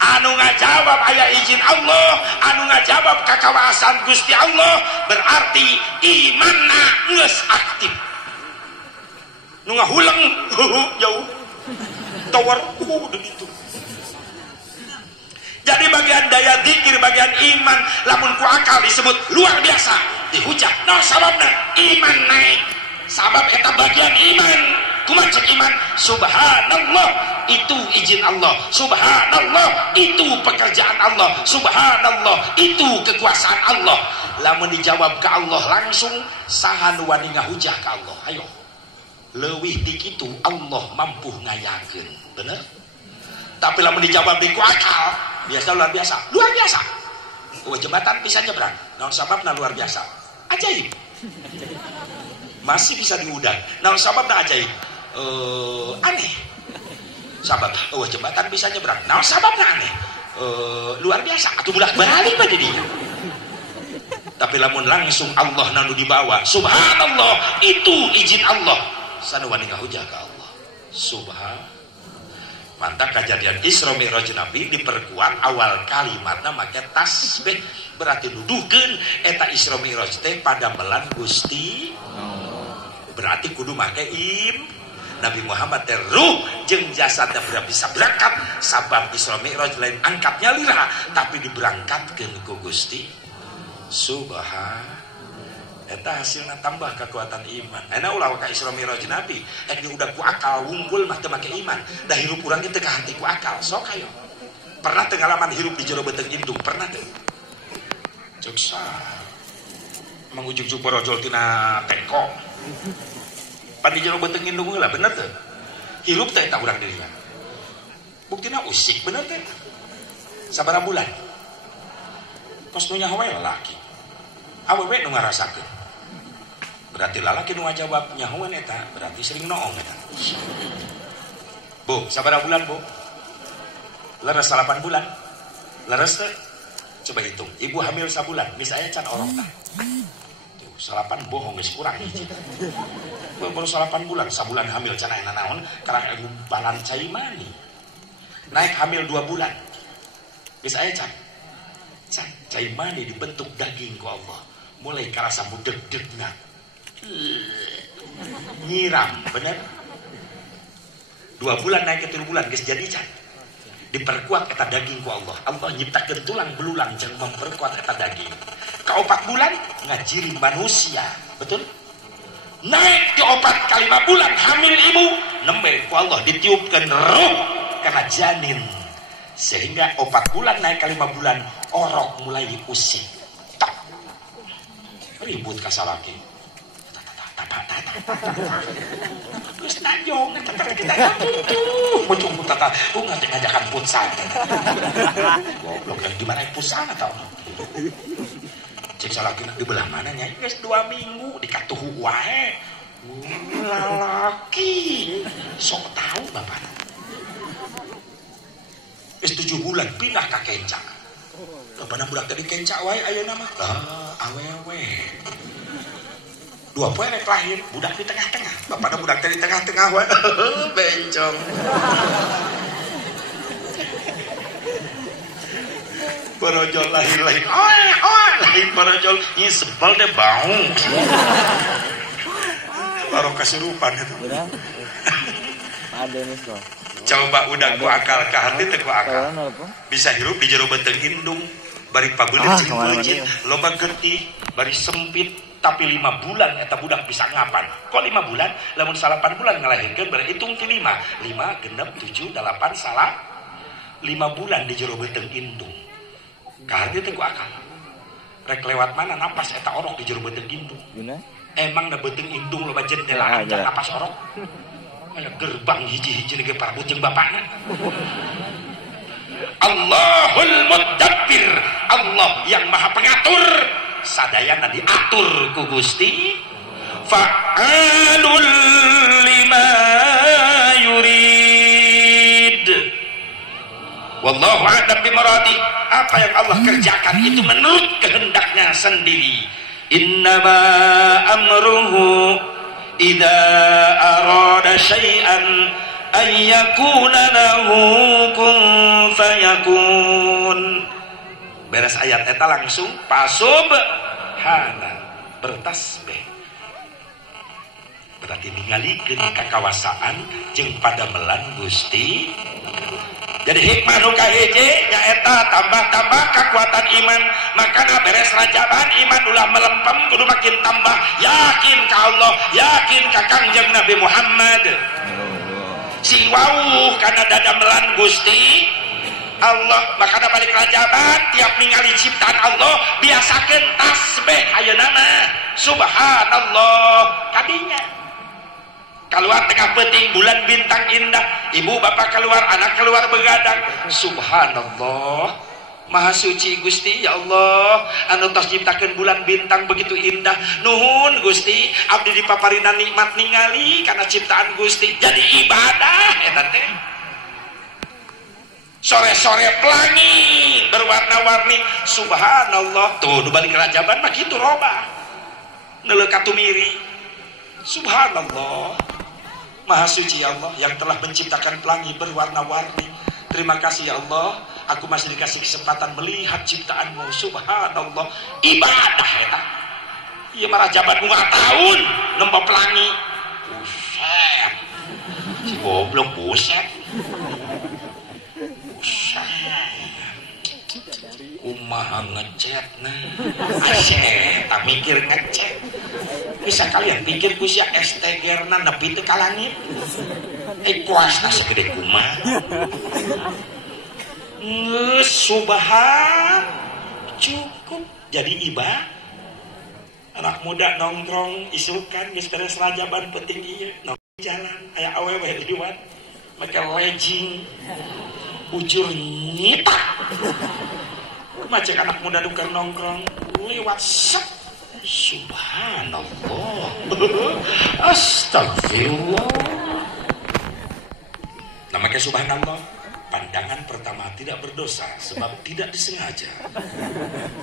Anu ngajawab aya izin Allah, anu ngajawab kakawasan Gusti Allah, berarti imanna geus aktif. Nu ngahuleng jauh tower begitu. Jadi bagian daya zikir, bagian iman lamun ku akal disebut luar biasa, dihujat. No sababna iman naik. Sabab eta bagian iman. Kumaha cek iman? Subhanallah, itu izin Allah. Subhanallah, itu pekerjaan Allah. Subhanallah, itu kekuasaan Allah. Lamun dijawab ke Allah langsung, saha nu wani ngahujah ka Allah? Ayo. Leuwih di kitu Allah mampu ngayakeun. Bener? Tapi lamun dijawab di ku akal, biasa luar biasa. Luar biasa. Jembatan bisa nyebrang. Naon sababna luar biasa? Ajaib. Masih bisa diudang. Naon sababna ajaib? Aneh. Sabab, jembatan bisa nyebrang. Naon sababna aneh? luar biasa atau budak balik pada dia. Tapi lamun langsung Allah nanu dibawa, subhanallah, itu izin Allah. Sana wani ngahujah ke Allah. Mantap kejadian Isra Mi'raj Nabi diperkuat awal kalimatna make tasbih, berarti nuduhkeun eta Isra Mi'raj teh pada melan Gusti. Berarti kudu make Nabi Muhammad teh ruh jeung jasadna bisa berangkat, sabab Isra Mi'raj lain angkatnya lira tapi diberangkatkeun ku Gusti. Eta hasilna tambah kekuatan iman. Enak ulah ka Isra Mi'raj Nabi ek udah ku akal wunggul mah teu make iman. Da hirup urang teh ka hati ku akal. Sok ayo. Pernah teu ngalaman hirup di jero beuteung indung? Pernah teu? Cuksa. Mangujuk-juk borojol tina teko. Pan di jero beuteung indung heula bener teu? Hirup teh eta urang dirinya. Buktina usik bener teh. Sabaraha bulan? Kos nu nyaho wae lalaki. Awewe nu ngarasakeun. Berarti lalaki nu ngajawab nyahoan eta, berarti sering noong eta. Bu, sabaraha bulan, Bu? Leres 8 bulan. Leres teh? Coba hitung. Ibu hamil sabulan, mis aya can orok tah. Tuh, 8 bohong geus kurang hiji. Baru 8 bulan, sabulan hamil can aya naon? Karang ibu balan cai mani. Naik hamil 2 bulan. Geus aya can. Cai mani dibentuk daging ku Allah. Mulai karasa budeg-degna. Nyiram, bener? 2 bulan naik ke 3 bulan geus jadi can. Diperkuat eta daging ku Allah. Allah nyiptakeun tulang belulang jeung memperkuat eta daging. Ka 4 bulan ngajiri manusia, betul? Naik ke 4 kali 5 bulan hamil ibu, nembe ku Allah ditiupkeun ruh kana janin. Sehingga 4 bulan naik ke 5 bulan orok mulai usik. Tak. Ribut ka salaki. Terus najong kita tuh muncul tata ngajakan futsal. Goblok yang gimana futsal atau cek salaki di belah mana nya? Geus 2 minggu dikatuhu wae. Lalaki sok tahu bapak. Geus 7 bulan pindah ka kencak. Kapan budak tadi kencak wae ayeuna mah. Awewe. 2 poe rek lahir, budak di tengah-tengah. Bapak budak tadi tengah-tengah wae. Bencong. Borojol lahir. Lahir borojol. Ini sebel deh bau. Baru kasurupan itu. Ada nih kok. Coba udah ku akal ke hati teh ku akal. Bisa hirup di jero beuteung indung, bari pabeuleut jeung beujit, loba getih, bari sempit, tapi 5 bulan eta budak bisa ngapan. Kok 5 bulan? Lamun 8 bulan ngalahirkeun bari hitung ti 5. 5 genep 7 8 salah 5 bulan di jero beuteung indung. Ka hati teh ku akal. Rek lewat mana napas eta orok di jero beuteung indung. Emang da beuteung indung loba jendela anja napas orok. Aya gerbang hiji-hiji ge parabut jeung bapakna. Allahul Mudabbir, Allah yang Maha Pengatur, sadayana diatur ku Gusti. Fa'alul lima yurid. Wallahu a'lam bimuradi. Apa yang Allah kerjakan itu menurut kehendaknya sendiri. Innama amruhu idza arada syai'an ay yakuna lahu kun fayakun. Beres ayat eta langsung pasubhana bertasbih. Berarti ningalikeun kakawasaan jeung padamelan Gusti. Jadi hikmah nu kahiji nyaeta tambah-tambah kekuatan iman. Makana beres rajaban iman ulah melempem kudu makin tambah yakin ka Allah, yakin ka Kangjeng Nabi Muhammad. Si wauh kana dadamelan Gusti Allah. Makana balik rajaban tiap ningali ciptaan Allah biasakeun tasbih ayeuna mah subhanallah kadinya. Keluar tengah peting bulan bintang indah, ibu bapak keluar, anak keluar begadang, subhanallah maha suci Gusti ya Allah anu tos ciptakeun bulan bintang begitu indah. Nuhun Gusti abdi dipaparina nikmat ningali karena ciptaan Gusti jadi ibadah eta teh. sore-sore pelangi berwarna-warni. Subhanallah, tuh di balik kerajaban mah kitu roba neuleuh katumiri. Subhanallah, maha suci Allah yang telah menciptakan pelangi berwarna-warni. Terima kasih ya Allah, aku masih dikasih kesempatan melihat ciptaanmu. Subhanallah, ibadah eta. Ieu mah rajaban 5 tahun nempo pelangi. Buset, si goblok, buset. Kumaha ngecet nah asyik tak mikir ngecet. Bisa kalian pikir ku sia STG-na nepi teu ka langit kuasna segede kumaha. Geus subhan cukup jadi ibadah. Anak muda nongkrong isukan geus beres rajaban penting ieu nongkrong jalan aya awewe di luar make legging ujur nyitak. Macam anak muda dukan nongkrong lewat set. Subhanallah. Astagfirullah. Namanya subhanallah. Pandangan pertama tidak berdosa sebab tidak disengaja.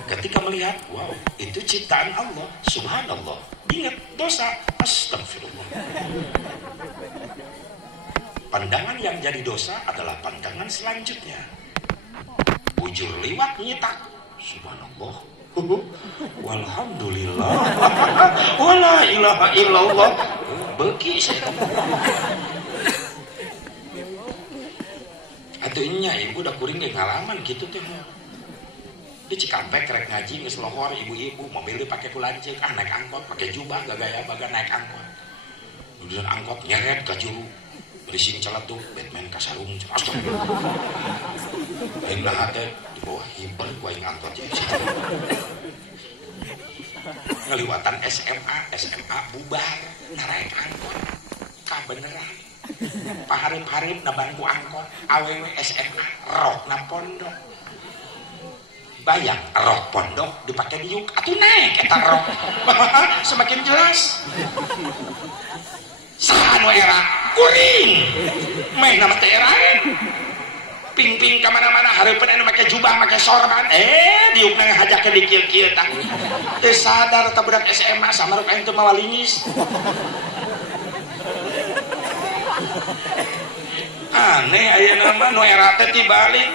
Ketika melihat, wow, itu ciptaan Allah. Subhanallah. Ingat dosa. Astagfirullah. Pandangan yang jadi dosa adalah pandangan selanjutnya. Bujur liwat nyitak. Subhanallah. Walhamdulillah. Wala ilaha illallah. Beki saya. Atunya ibu udah kuring ge ngalaman gitu teh. Di Cikampek rek ngaji geus lohor ibu-ibu mobil dipake ku lanceuk naik angkot pakai jubah gagaya baga naik angkot. Udah angkot nyeret ka juru. Berising celetuk Batman kasarung. Astagfirullah. Aing nah teh di bawah hiper ku aing angkot jadi. Ngaliwatan SMA bubar naik angkot. Kabeneran. Paharip-harip na bangku angkot awewe SMA rokna pondok. Bayang rok pondok dipakai diuk atuh naik eta rok. Semakin jelas. Saha nu era kuring main nama teh era ping-ping kamana-mana hareupeun anu make jubah make sorban diukna ngajakeun di kieu-kieu tah teu sadar eta budak SMA samaruk aing teu mawa lingis. Aneh ayeuna mah nu era teh tibalik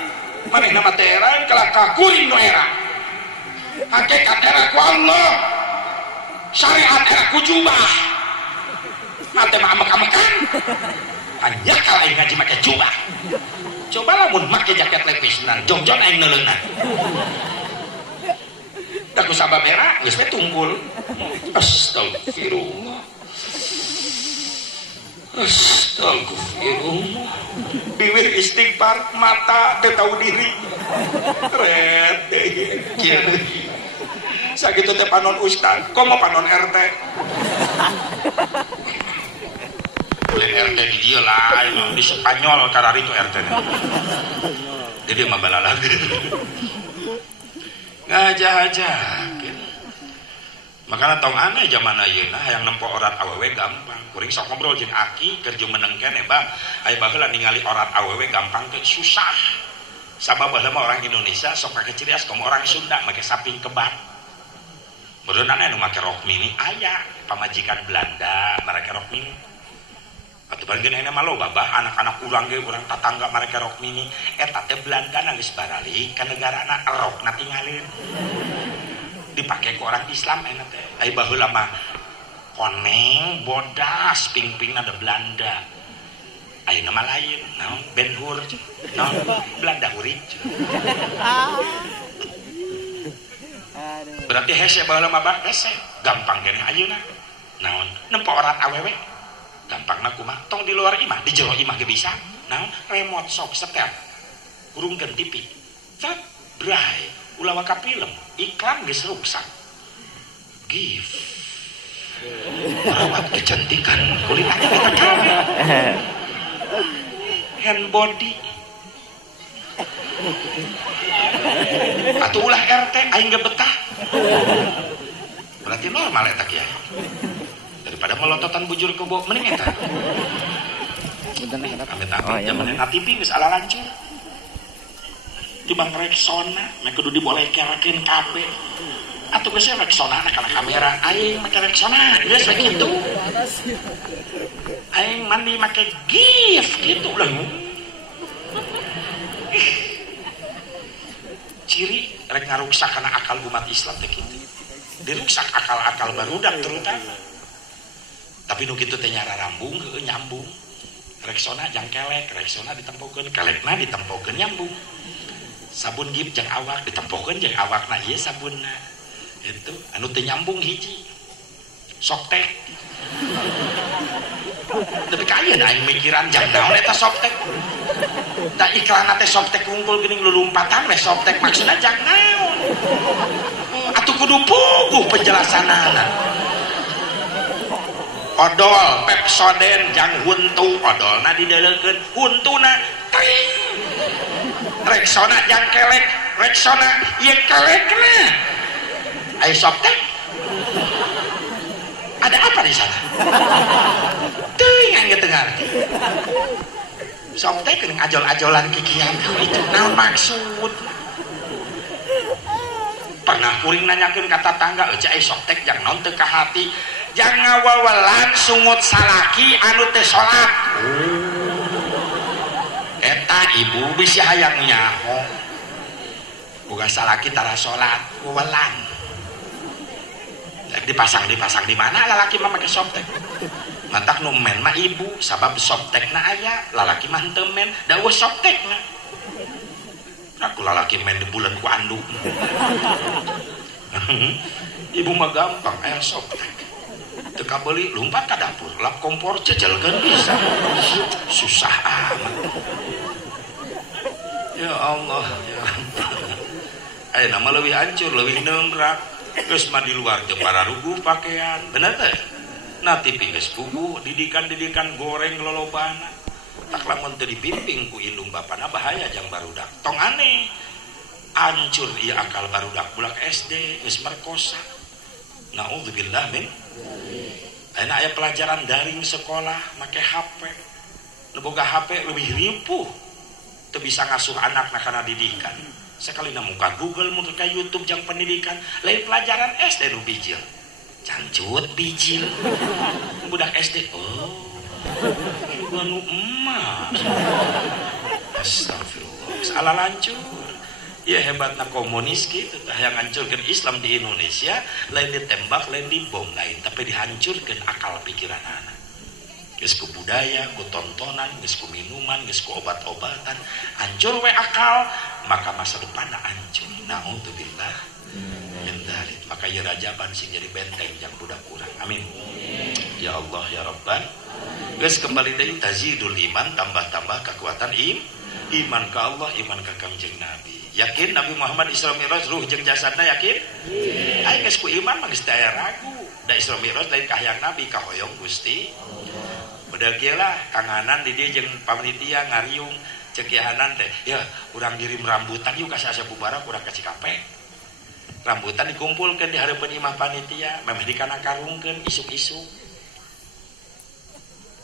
manehna mah teh era kelaka kuring nu era hakikat era ku Allah syariat era ku jubah mate mah amek-amekan hanya kalau aing ngaji make jubah. Coba lamun make jaket lepisnan jongjon aing neuleunan da ku sababera geus we tunggul. Astagfirullah. Astagfirullah. Bibir istighfar mata teu tahu diri red kieu sakitu teh panon ustad komo panon RT. Boleh RT di dia lah, di Spanyol karari itu RT. Jadi mah balala. Ngajah-ajah. Makanya tong aneh zaman ayeuna hayang nempo orat awewe gampang. Kuring sok ngobrol jeung aki keur jeung meneng keneh, Ba. Aya baheula ningali orat awewe gampang teh susah. Sabab baheula mah orang Indonesia sok make cirias komo orang Sunda make saping kebat. Beunana anu make rok mini aya pamajikan Belanda mereka rok mini. Atuh bageun ayeuna mah loba bah anak-anak urang ge urang tatangga mereka rok mini eta teh Belanda geus baralik ka negarana rokna tingalin. Dipake ku orang Islam enak teh. Ai baheula mah koneng bodas ping-pingna da Belanda. Ayeuna mah lain, naon Ben Hur, naon Belanda hurik. Berarti hese baheula mah bah hese, gampang keneh ayeuna. Naon nempo orat awewe. Gampangna kumaha? Tong di luar imah, di jero imah ge bisa. Naon remote shop setel. Urungkeun TV. Cat bray. Ulah ka film iklan geus ruksak gift merawat kecantikan kulit kita kami hand body atuh ulah RT aing ge betah berarti normal eta kieu daripada melototan bujur kebo mending eta amit-amit zaman TV geus ala lancur Tibang Rexona mah kudu dibolehkeun kabeh. Atuh geus Rexona kana kamera aing make Rexona geus begitu. Aing mandi make gift gitu lah. Ciri rek ngaruksak kana akal umat Islam teh kitu. Diruksak akal-akal barudak terutama. Tapi nu kitu teh nyara rambung heueuh nyambung. Rexona jang kelek, Rexona ditempokeun, kelekna ditempokeun nyambung. Sabun gip jang awak ditempokeun jeung awakna ieu sabunna. Itu anu teu nyambung hiji. Softek. Tapi kaya aing mikiran jang naon eta softek. Da iklan teh softek unggul geuning lulumpatan we softek maksudna jang naon. Atuh kudu puguh penjelasanana. Odol Pepsoden jang huntu odolna dideleukeun huntuna tring. Rexona jang kelek, Rexona ieu kelekna. Aya softek. Ada apa di sana? Teuing aing teu ngarti. Softek geuning ajol-ajolan kikian itu naon maksud? Pernah kuring nanyakeun ka tatangga eueuh aya softek jang naon teu ka hati. Jangan wawalan sungut salaki anu teh salat. Eta ibu bisi hayang nyaho. Boga salaki tara salat, wawalan. Dipasang di mana lalaki mah make softtek. Mantak nu men mah ibu, sabab softtekna aya, lalaki mah henteu men, da eueuh softtekna. Aku lalaki men di bulan ku anduk. Ibu mah gampang aya softtek. Teka beli lompat ke dapur lap kompor cecelkeun bisa susah amat ya Allah ya aya nama leuwih hancur leuwih neungrak geus mah di luar teu pararuguh pakaian bener teh nah tipi geus puguh didikan goreng lolobana tak lamun teu dibimbing ku indung bapana bahaya jang barudak tong aneh hancur ieu akal barudak budak SD geus merkosa naudzubillah min. Ayeuna aya pelajaran daring sekolah make HP. Nu boga HP leuwih ripuh. Teu bisa ngasuh anakna kana didikan. Sakalina muka Google muka ka YouTube jang pendidikan, lain pelajaran SD nu bijil. Cancut bijil. Budak SD. Oh. Gua nu emas. Astagfirullah. Salah lancur. Ya hebatna komunis gitu yang hancurkan Islam di Indonesia lain ditembak lain dibom lain tapi dihancurkan akal pikiran anak geus ku budaya ku tontonan geus ku minuman geus ku obat-obatan hancur we akal maka masa depanna hancur naudzubillah min dzalik maka ieu rajaban sing jadi benteng jang budak urang amin ya Allah ya Rabbana geus kembali deui tazidul iman tambah-tambah kekuatan iman ka Allah iman ka Kangjeng Nabi. Yakin Nabi Muhammad Isra Mi'raj ruh jeung jasadna yakin? Aing geus ku iman mah geus teu aya ragu. Da Isra Mi'raj lain ka hayang Nabi ka hoyong Gusti. Bener ge lah kanganan di dieu jeung panitia ngariung ceuk Hanan teh. Ya, urang ngirim rambutan yuk ka sasa bubarak urang ka Cikampek. Rambutan dikumpulkeun di hareupeun imah panitia, memeh dikana karungkeun isuk-isuk.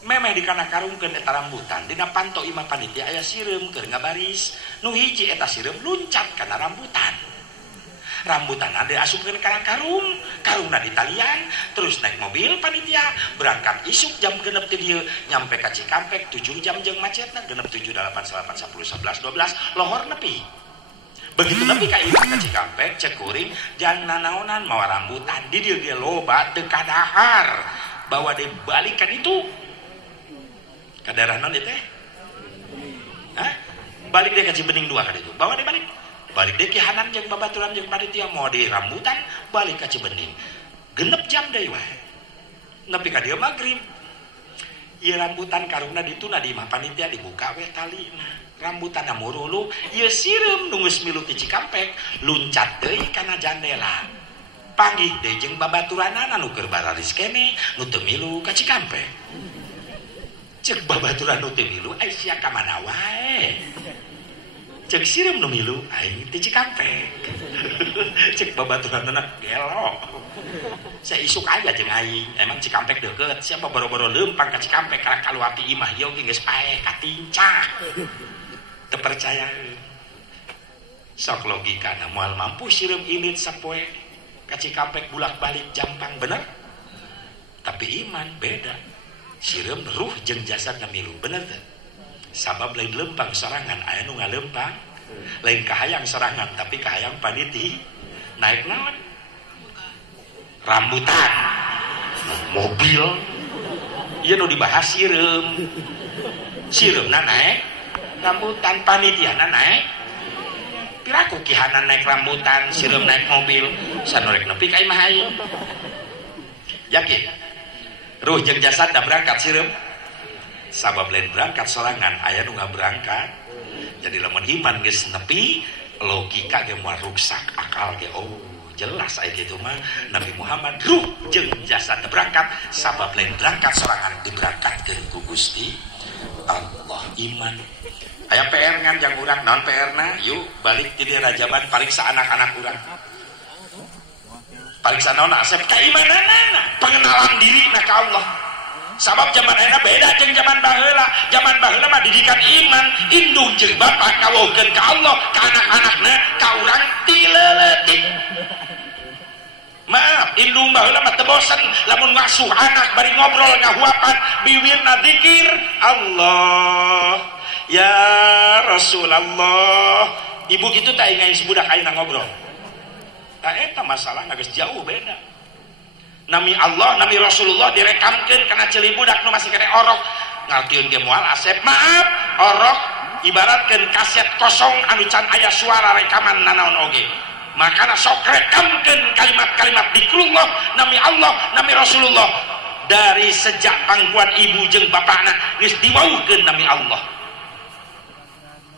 Memeh dikana karungkeun eta rambutan dina panto imah panitia aya sireum keur ngabaris nu hiji eta sireum luncat kana rambutan ade asupkeun kana karungna ditalian terus naik mobil panitia berangkat isuk jam 6 teh dieu nyampe ka Cikampek 7 jam jeung macetna 6 7 8 9 10 11 12 lohor nepi begitu nepi ka imah ka Cikampek cek kuring jang nanaonan mawa rambutan di dieu dia loba teu kadahar bawa dibalikan itu ke daerah non itu balik deh ke Cibening 2 kali itu bawa dia balik deh ke Hanan jeung babaturan jeung panitia mau di rambutan balik ke Cibening genep jam deui wae nepi ka dieu magrib ieu rambutan karungna dituna di imah panitia dibuka we talina rambutan murulu ieu sireum nu geus milu ti Cikampek luncat deui kana jandela panggih deui jeung babaturanana nu keur bararis keneh nu teu milu ka Cikampek cek babaturan nu teu milu ai sia ka mana wae cek sireum nu milu aing ti Cikampek cek babaturanna gelo saya isuk aya jeung aing emang Cikampek deukeut siapa boro-boro leumpang ka Cikampek ka kaluar ti imah ieu geus paeh katinca teu percaya sok logikana moal mampu sireum ilit sapoe ka Cikampek bulak-balik jampang bener. Tapi iman beda. Sireum ruh jeung jasad milu bener teh. Sabab lain lempang sorangan aya nu ngalempang. Lain kahayang sorangan tapi kahayang paniti. Naik naon? Rambutan. Mobil. Ieu nu dibahas sireum. Sireumna naik rambutan, panitiana naik piraku kihanan naik rambutan, sireum naik mobil, sanorek nepi ka imah ayeuna. Yakin ruh jeung jasad da berangkat sireum sabab lain berangkat sorangan aya nu ngaberangkat. Jadi lamun iman geus nepi logika ge moal ruksak, akal ge jelas aya kitu mah Nabi Muhammad ruh jeung jasad da berangkat sabab lain berangkat sorangan diberangkatkeun ku Gusti Allah. Iman aya PR nganjang urang naon PR-na yuk balik ti Rajaban pariksa anak-anak urang. Pariksa naon asep keimananna, pengenalan diri na ka Allah. Sabab zaman ayeuna beda jeung zaman baheula. Zaman baheula mah didikan iman, indung jeung bapa kawohkeun ka Allah, ka anak-anakna, ka urang ti leuletik. Maaf, indung baheula mah teu bosen lamun ngasuh anak bari ngobrol ngahuapan biwirna zikir Allah. Ya Rasulullah, ibu gitu tak ingin sebudak ayeuna ngobrol. Tak eta masalah geus jauh beda. Nami Allah, nami Rasulullah direkamkeun kana ceuli budak nu masih kene orok. Ngaltieun ge moal asep. Maaf, orok ibaratkeun kaset kosong anu can aya suara rekaman nanaon oge. Makana sok rekamkeun kalimat-kalimat zikrullah, nami Allah, nami Rasulullah. Dari sejak pangkuan ibu jeung bapana geus diwauhkeun nami Allah.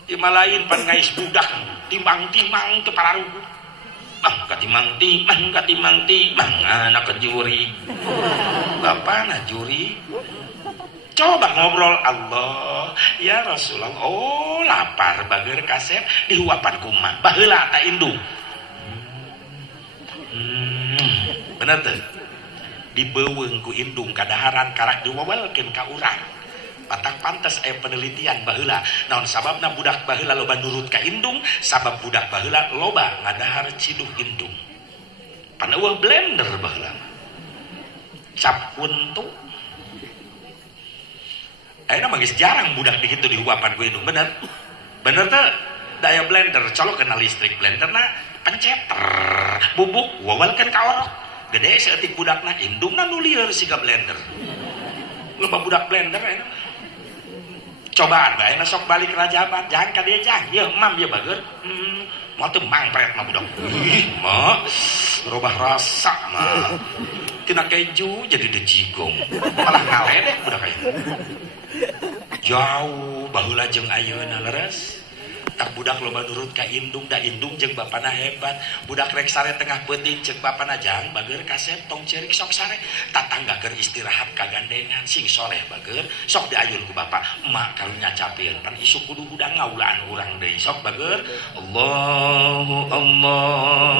Ima lain pan ngais budak timbang-timbang teu pararugu. Bang katimang-timang anak juri. Bapana juri. Coba ngobrol Allah, ya Rasulullah. Oh, lapar bager kasep dihuapan kumaha. Baheula ta indung. Bener teh. Dibeuweung ku indung kadaharan karak diwawalkeun ka urang. Patak pantes aya penelitian baheula naon sababna budak baheula loba nurut ka indung sabab budak baheula loba ngadahar ciduh indung. Paneueuh blender baheula cap kuntu ayeuna mah geus jarang budak dikitu dihuapan ku indung. Bener teh daya blender colok kena listrik blenderna penceter bubuk wawalkeun ka orok gede saeutik budakna indungna nu lieur siga blender. Loba budak blender ayeuna cobaan bae na sok balik Rajaban jangan ka dieu jang ieu mam ieu bageut moal teu mangpret mah budak ih mah robah rasa mah tina keju jadi dejigong malah ngaledek budak ayeuna jauh baheula jeung ayeuna leres. Tak budak loba nurut ka indung da indung jeung bapana hebat. Budak rek sare tengah peuting ceuk bapana jang bager kasep tong ceurik sok sare. Tatangga keur istirahat ka gandengan sing soleh bager sok diayun ku bapa. Emak karunya capieun pan isuk kudu budang ngaulaan urang deui sok bager. Allahu Allah.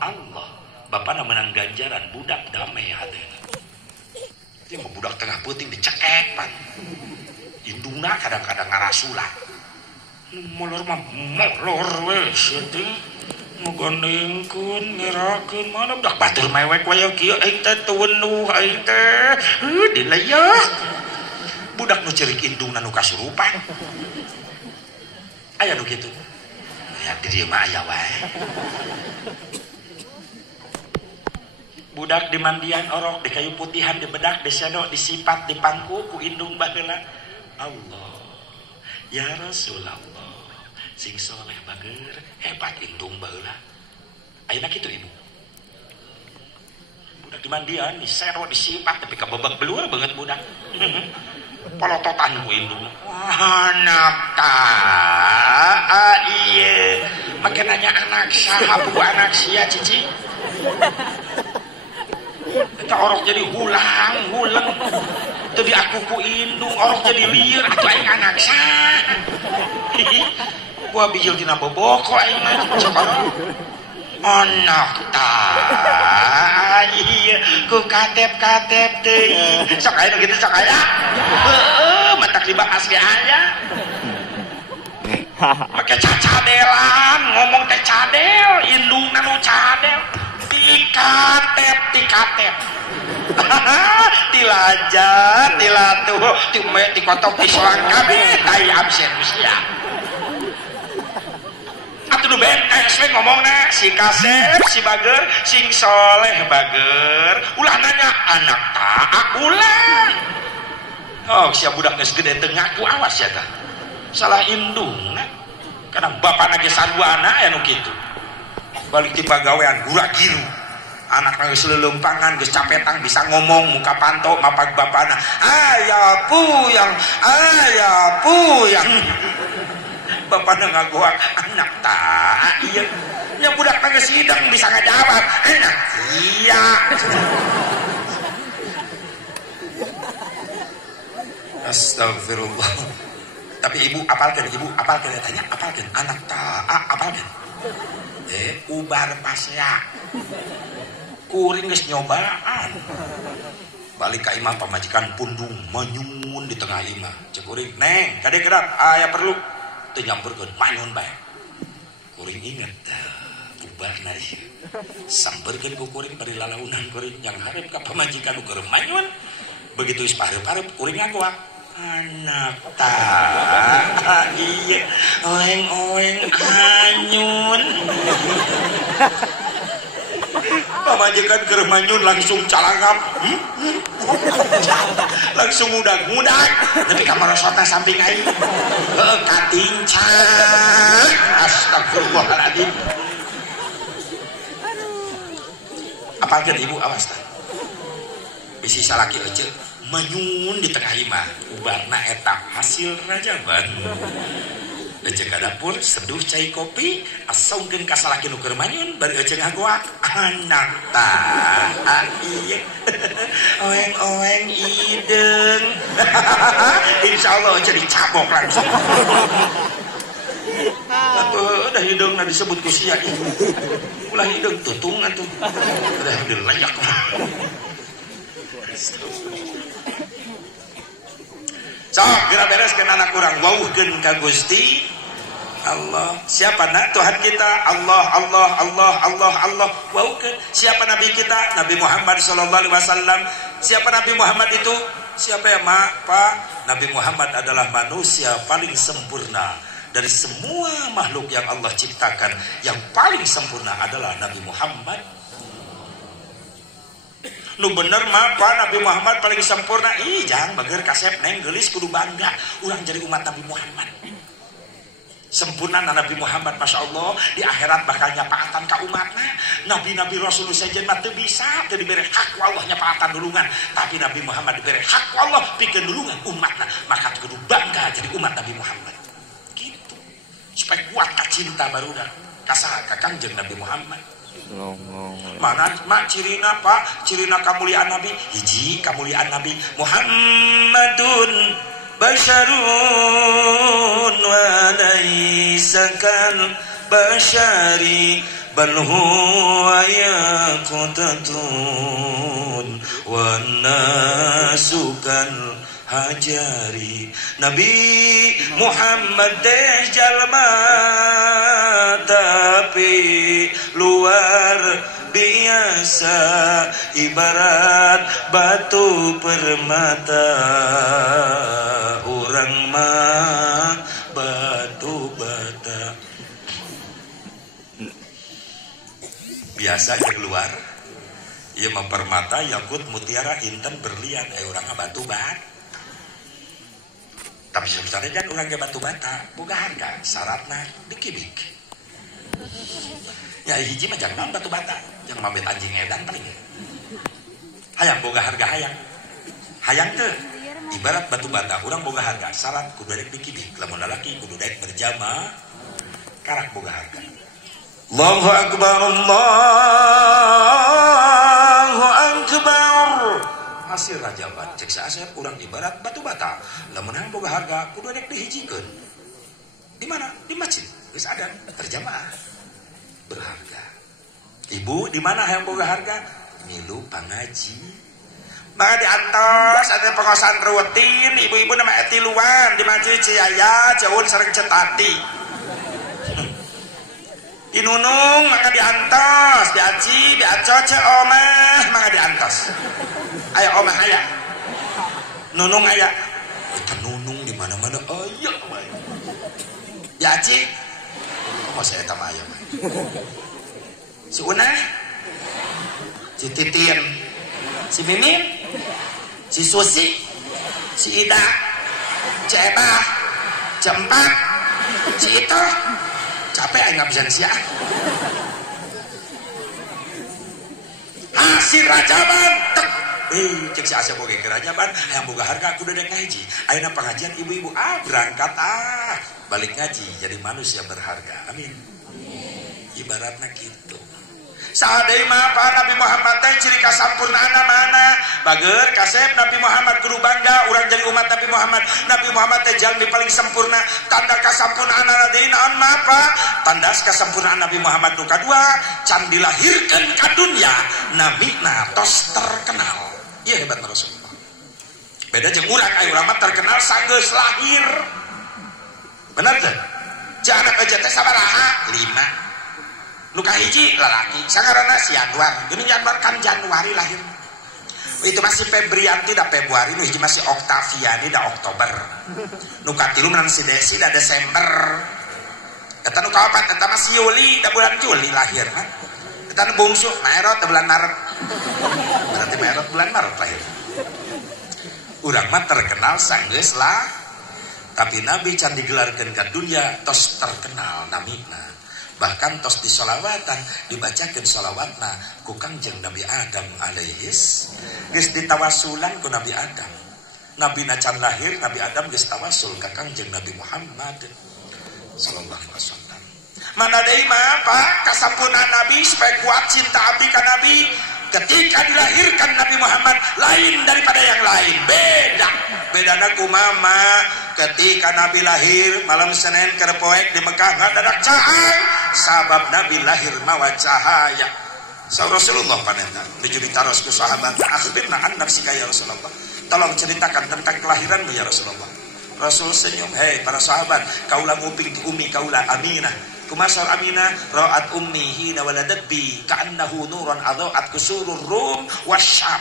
Allah. Bapana menang ganjaran budak damai hatena. Ieu mah budak tengah peuting dicekek pan. Indungna kadang-kadang ngarasulan molor mah molor we seuting ngagandengkeun ngerakeun mana budak batur mewek waya kieu aing teh teu weunuh aing teh dileyeh budak nu ceurik indungna nu kasurupan aya nu kitu aya di dieu mah aya wae. Budak di mandian orok di kayu putihan di bedak di sendok disipat di pangku ku indung baheula Allah ya Rasulullah sing soleh bager hebat indung baheula ayeuna kitu ibu budak di mandian disero disipat tapi kabebek beluar banget budak polototan ku indung anak ta ieu make nanya anak saha bu anak sia cici eta orok jadi hulang teu diaku ku indung orok jadi lieur atuh aing anak saha gua bijil tina boboko aing mah anak ta ieu ku katep-katep teuing sok aya nu kitu sok aya heueuh mata tak dibahas ge aya. Pakai cacadelan, ngomong teh cadel, indungna nu cadel. Tikatep. Dilajat, dilatuh, dikotok disoang kabeh, tai absen usia. Atuh nu benes we ngomongna si Kasep, si Bager, sing soleh Bager. Ulah nanya anak tak ulah. Oh, sia budak geus gede teu ngaku awas ya tah. Salah indungna. Karena bapana ge sarwana aya nu kitu. Balik ti pagawean gura giru. Anak geus leuleumpangan geus capetang bisa ngomong muka panto mapag bapana. Aya puyang. Bapana ngagoak anak tak iya. Nya budak geus hidang bisa ngajawab. Anak iya. Astagfirullah. Tapi ibu apalkan tanya apalkan anak tak apalkan. Ubar pasya. Kuring geus nyobaan. Balik ka imah pamajikan pundung manyun di tengah imah. Cek kuring, "Neng, kade kedat aya perlu." Teu nyamperkeun, manyun bae. Kuring inget ubarna ieu. Samperkeun ku kuring bari lalaunan kuring yang hareup ka pamajikan nu keur manyun. Begitu geus pareup-pareup kuring ngagoak. Anak tak iya oeng anyun. Pamajikan keur manyun langsung calangap. Langsung mudag-mudag. Tapi kamar sota samping aing. Katincang. Astagfirullahaladzim. Apalkan ibu awas tah. Bisi salaki ece manyun di tengah imah. Ubarna eta hasil rajaban. Ece ka dapur seduh cai kopi asaungkeun ka salaki nu keur manyun bari ece ngagoak anak tah ieu. Oeng ideung. Insyaallah ece dicabok langsung. Atuh udah hidungna disebut ku sia ieu. Ulah hideung tutung atuh. Udah hideung layak. Sok geura bereskeun anak urang wauhkeun ka Gusti Allah. Siapa nak Tuhan kita? Allah. Wauhkeun. Siapa nabi kita? Nabi Muhammad sallallahu alaihi wasallam. Siapa Nabi Muhammad itu? Siapa ya, Mak? Pak? Nabi Muhammad adalah manusia paling sempurna dari semua makhluk yang Allah ciptakan. Yang paling sempurna adalah Nabi Muhammad. Nu bener mah Pak, Nabi Muhammad paling sempurna. Jangan bager Kasep neng geulis kudu bangga urang jadi umat Nabi Muhammad. Sempurna Nabi Muhammad, Masya Allah. Di akhirat bakal nyapaatan ka umatna. Nabi-nabi Rasul saja mah teu bisa teu dibere hak ku Allah nyapaatan dulungan. Tapi Nabi Muhammad dibere hak ku Allah pikeun dulungan umatna. Maka kudu bangga jadi umat Nabi Muhammad. Gitu. Supaya kuat ka cinta barudak ka saha ka Kangjeng Nabi Muhammad. Mana mak cirina Pak? Cirina kamuliaan Nabi. Hiji kamuliaan Nabi Muhammadun basyarun wa laisa kal basyari bal huwa yaqutatun wa nasukal hajari. Nabi Muhammad teh jalma tapi luar biasa, ibarat batu permata, urang mah batu bata. Biasa keluar ia mempermata yakut mutiara inten berlian urang batu bat. Tapi sebenarnya kan orang ke batu bata boga harga syaratna dikibik. Ya hiji mah jangan batu bata, jangan mabet anjing edan paling. Hayang boga harga hayang teu ibarat batu bata urang boga harga syarat kudu daek dikibik. Lamun lalaki kudu daek berjamaah karak boga harga. Allahu akbar, Allahu akbar. Hasil rajaban cek saasep urang ibarat batu bata. Lamun hayang boga harga kudu daek dihijikeun. Di mana? Di masjid. Geus adan berjamaah. Berharga. Ibu di mana hayang boga harga? Milu pangaji. maka diantos ada pengosan rutin ibu-ibu nama etiluan di majelis ciaya jauh sareng cetati di nunung maka diantos diaji diacoce omah maka diantos ayo omah aya nunung aya kita nunung di mana-mana ayo diaji mau saya tambah ayo si Unah si Titin si Mimin si Susi si Ida si Eba Jempat si itu capek aja nggak bisa siap hasil rajaban cek si Asya boga kerajaban yang boga harga aku udah ngaji ayeuna pengajian ibu-ibu berangkat balik ngaji jadi manusia berharga amin ibaratnya gitu sadai mah Nabi Muhammad teh ciri kasampurnaana mana bager kasep Nabi Muhammad kudu bangga urang jadi umat Nabi Muhammad teh jalmi paling sempurna tanda kasampurnaana deui naon mah apa tanda kasampurnaan Nabi Muhammad nu kadua can dilahirkeun ka dunya nabina tos terkenal ieu hebat Rasulullah beda jeung urang aya urang mah terkenal sanggeus lahir bener teh jangan aja teh sabaraha 5 luka hiji lalaki sangarana si Januar ini Januar kan Januari lahir itu masih Febrianti dah Februari nu hiji masih Oktaviani dah Oktober nuka tilu menang si Desi dah Desember kata nuka opat kata masih Yuli dah bulan Juli lahir kata nu bungsu Maret dah bulan Maret berarti Maret bulan Maret lahir urang mah terkenal sanggeus lah tapi Nabi can digelarkeun ka dunya tos terkenal namina bahkan tos di solawatan dibacakan solawatna ku Kangjeng Nabi Adam alaihis geus ditawasulan ku Nabi Adam Nabi nacan lahir Nabi Adam geus tawasul ka Kangjeng Nabi Muhammad sallallahu alaihi wasallam mana deui mah Pak kasampurna Nabi supaya kuat cinta abdi ka Nabi ketika dilahirkan Nabi Muhammad lain daripada yang lain bedana kumama ketika Nabi lahir malam Senin kerepoek di Mekah ngadadak cahang sabab Nabi lahir mawa cahaya Rasulullah panenna nuju ditaros ku sahabat akhbirna an nafsika ya Rasulullah tolong ceritakan tentang kelahiranmu ya Rasulullah Rasul senyum hei para sahabat kaulah nguping tu umi kaulah Aminah kumasal Aminah ra'at ummi hina waladat bi ka'annahu nuran adha'at kusurur rum wasyam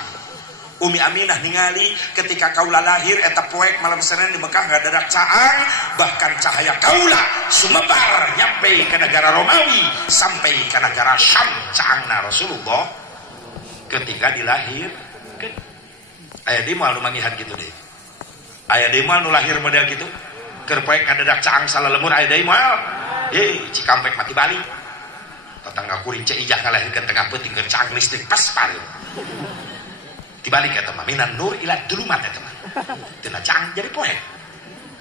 Umi Aminah ningali ketika kaula lahir eta poek malam Senin di Mekah ngadadak caang bahkan cahaya kaula sumebar nyampe ke negara Romawi sampai ke negara Syam caangna Rasulullah ketika dilahir aya di moal nu mangihan gitu deh aya di moal nu lahir model gitu keur poek ngadadak caang salalemur aya deui moal Cikampek mati balik tetangga kuring cek ijah ngalahirkeun tengah peuting keur caang listrik pas pareun dibalik ya teman minan nur ila dulumat ya teman tina cang jadi poek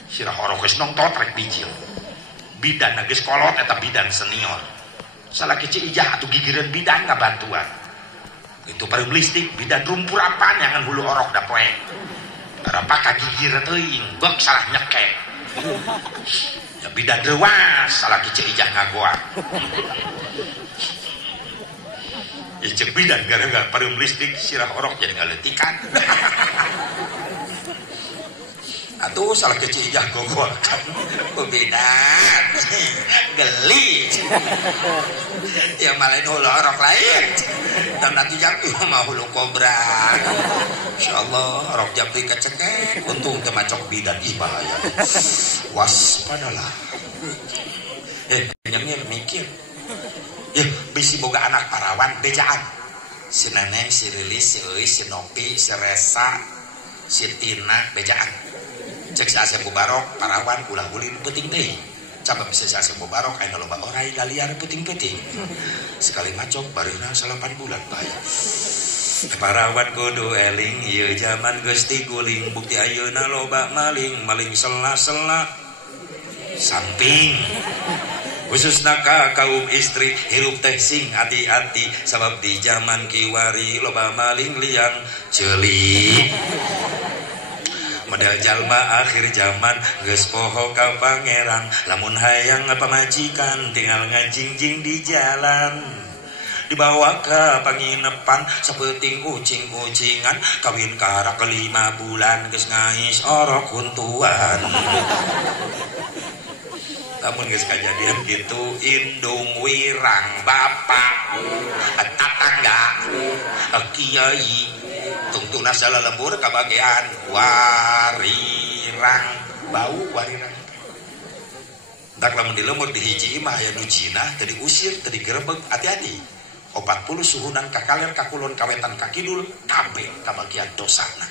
sirah horok geus nongtot rek bijil bidan geus kolot eta bidan senior salah kecil ijah atuh gigireun bidan ngabantuan itu pareum listrik bidan rumpurapan yangan hulu orok da poek berapa kagigir teuing beuk salah nyekek ya bidan rewas salah kecil ijah ngagoa cek bidan gara-gara pareum listrik sirah orok jadi ngaletikan atuh salah kecil ijah gogoakan bidan geli ya malah hulu orok lain dan nanti jampi mah hulu kobra insyaallah orok jampi kecekek untung teu macok bidan ih bahaya waspadalah nyengir mikir ya bisi boga anak parawan bejaan si Neneng, si Rilis, si Euy, si Nopi, si Resa, si Tina bejaan cek si Asep Mubarok parawan ulah ulin peuting deui cabab si Asep Mubarok aya loba orai galiar peuting-peuting sekali macok bareuna 8 bulan bahaya parawan kudu eling ieu zaman geus tiguling bukti ayeuna loba maling sela-sela samping khususna ka kaum istri hirup teh sing hati-hati sabab di zaman kiwari loba maling liang ceuli model jalma akhir zaman geus poho ka pangeran lamun hayang pamajikan tinggal ngajingjing di jalan dibawa ke penginepan seperti kucing-kucingan kawin karak ke 5 bulan geus ngais orok huntuan. Namun geus kajadian gitu indung wirang bapak tetangga kiai tungtuna salelembur kabagean warirang bau warirang. Dak lamun dilembur di hiji mah aya nu Cina teu diusir teu digerebeg hati-hati 40 suhunan ka kaler ka kulon kawetan ka kidul kabeh kabagian dosana.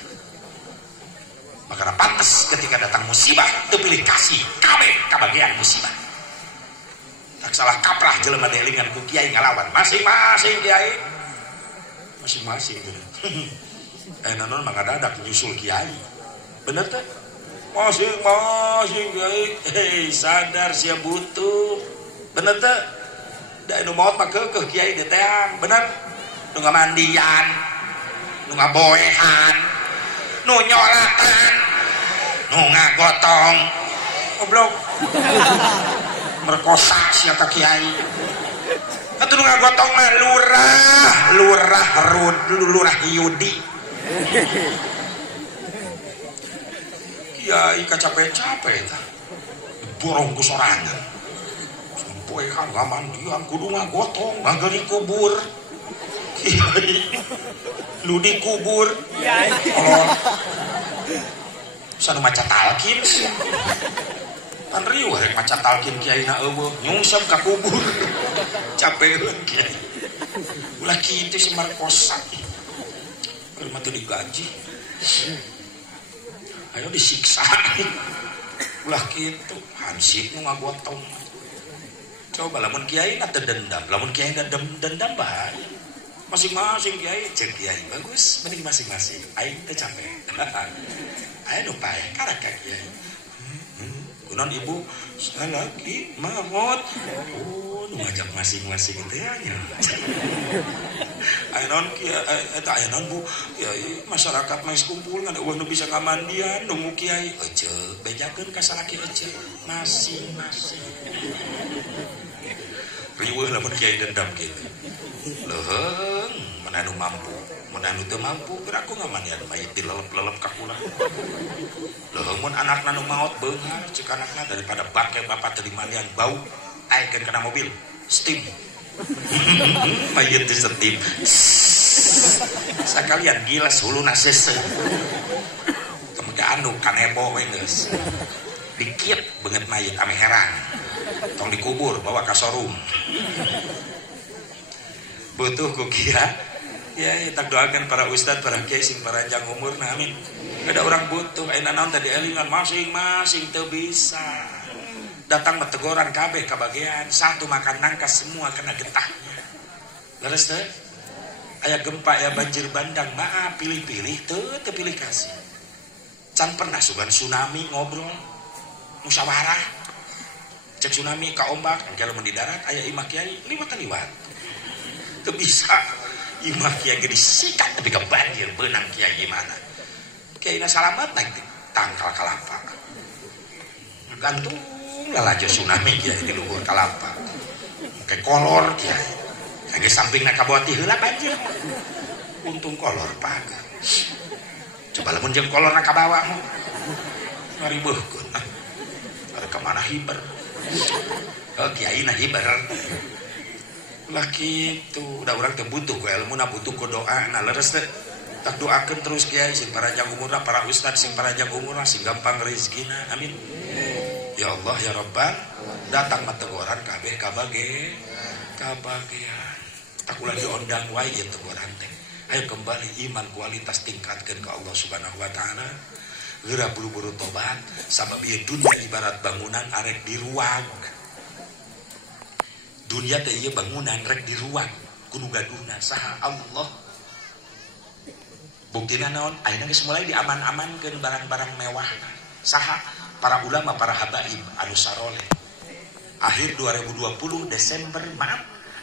Makanya pantas ketika datang musibah teu pilih kasih kabeh kabagian musibah. Tak salah kaprah jelema delingan ku kiai ngalawan masing-masing kiai. Masing-masing gitu. Nanon mangadadak nyusul kiai. Bener teh? Masing-masing kiai. Hei sadar sia butuh. Bener teh? Da anu maot mah keukeuh kiai teh teang. Bener? Nu ngamandian, nu ngaboehan, nu nyolatan, nu ngagotong. Goblok. Merkosa sia ka kiai. Atuh nu ngagotong mah lurah Yudi. Kiai capek-capek tah. Borong ku sorangan. Sampoe kan ngamandian kudu ngagotong ngageri kubur. Kiai nu dikubur. Oh. Sanu maca talkin. Kan riweuh rek maca talkin kiaina eueuh nyungsep ka kubur. Capeun kiai. Ulah kitu si markosa. Keur mah teu digaji. Ayo disiksa. Ulah kitu hansip nu ngagotong. Coba lamun kiai na teu dendam, lamun kiai na dendam bahaya. Masing-masing kiai ceuk kiai bagus, mending masing-masing. Aing teu capek. Aya nu paeh karak ka kiai. Kunaon ibu salaki mahmud. Oh, nu ngajak masing-masing teh nya. Aya naon kiai eta aya naon Bu? Kiai masyarakat mah kumpul ngan eueuh nu bisa ngamandian nunggu kiai. Eceuk bejakeun ka salaki eceuk masing-masing. Riweuh lamun kiai dendam kitu. Leuheung mun anu mampu, mun anu teu mampu gerak aku ngamandian mayit dilelep-lelep ka kula. Leuheung mun anakna nu maot beunghar ceuk anakna daripada bangke bapak teu dimandian bau aekeun kana mobil steam. Mayit di steam. Sakalian gilas huluna sese. Kemudian anu kanebo we geus. Dikit beungeut mayit ame herang. Tong dikubur bawa ka showroom. Butuh ku kiai ya tak doakan para ustad para kiai sing panjang umur nah amin. Ada orang butuh ayeuna naon tadi elingan masing-masing teu bisa. Datang teguran kabeh kabagian satu makan nangka semua kena getahnya. Leres teh? Aya gempa ya banjir bandang maaf pilih-pilih teu pilih kasih. Can pernah sugan tsunami ngobrol musyawarah. Cek tsunami ka ombak kalau di darat aya imah kiai liwat. Teu bisa imah kiai ge disikat tapi ke banjir beunang kiai gimana. Kiaina salamet naik tangkal kalapa. Gantung lalajo tsunami kiai di luhur kalapa. Ke kolor kiai. Ge sampingna ka bawah ti heula banjir. Untung kolor pagar. Coba lamun jeung kolorna ka bawah mah. Ngaribeuhkeun. Ada kemana hiber. Oh kiai na hiber. Lah kitu, udah orang teh butuh ku ilmu na butuh ku doa na leres teh. Tak doakeun terus kiai sing panjang umurna para ustad sing panjang umurna sing gampang rezekina. Amin. Ya Allah ya Rabbal datang mah teguran kabeh kabagean. Tak ulah diondang wae ieu teguran teh. Ayo kembali iman kualitas tingkatkeun ka Allah Subhanahu wa taala. Geura buru-buru tobat sabab ieu dunia ibarat bangunan arek di ruang. Dunia teh ieu bangunan rek di ruang kudu gaduhna saha Allah. Buktina naon? Ayeuna geus mulai diaman-amankeun barang-barang mewah. Saha? Para ulama, para habaib anu saroleh. Akhir 2020 Desember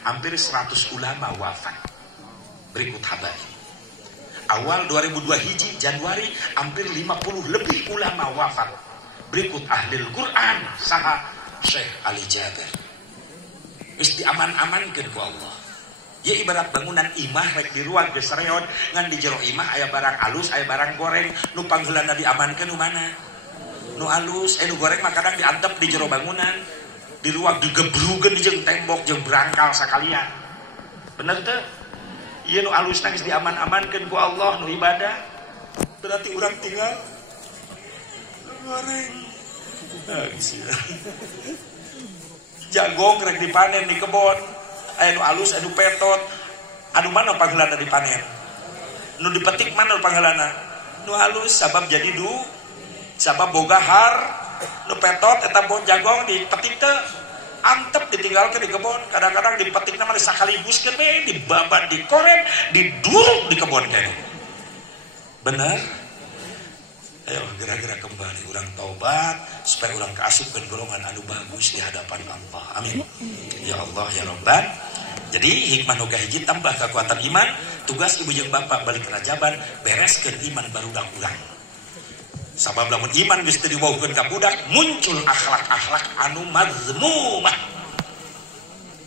hampir 100 ulama wafat. Berikut habaib. Awal 2002 Hiji Januari hampir 50 lebih ulama wafat. Berikut ahlil Quran saha Syekh Ali Jaber. Geus diaman-amankeun ku Allah. Ya ibarat bangunan imah rek di ruang geus reot ngan di jero imah aya barang alus aya barang goreng nu pangheulana diamankeun nu mana nu alus nu goreng mah kadang diantep di jero bangunan di ruang digebrugeun jeung tembok jeung brangkal sakalian bener teu ieu nu alus geus diaman-amankeun ku Allah nu ibadah berarti urang tinggal goreng jagong rek dipanen di kebon anu alus anu petot anu mana pangheulana dipanen nu dipetik mana pangheulana nu halus sabab jadi sabab boga har nu petot eta bon jagong dipetik teh antep ditinggalkeun di kebon kadang-kadang dipetik mah sakaligus we dibabat dikoreng diduruk di kebon teh bener ayo gerak-gerak kembali urang taubat supaya urang kaasupkeun golongan anu bagus di hadapan Allah amin ya Allah ya Rabbana. Jadi hikmah nu kahiji tambah kekuatan iman tugas ibu jeung bapak balik kerajaban bereskeun iman barudak urang sabab lamun iman geus teu diwauhkeun ka budak muncul akhlak-akhlak anu mazmumah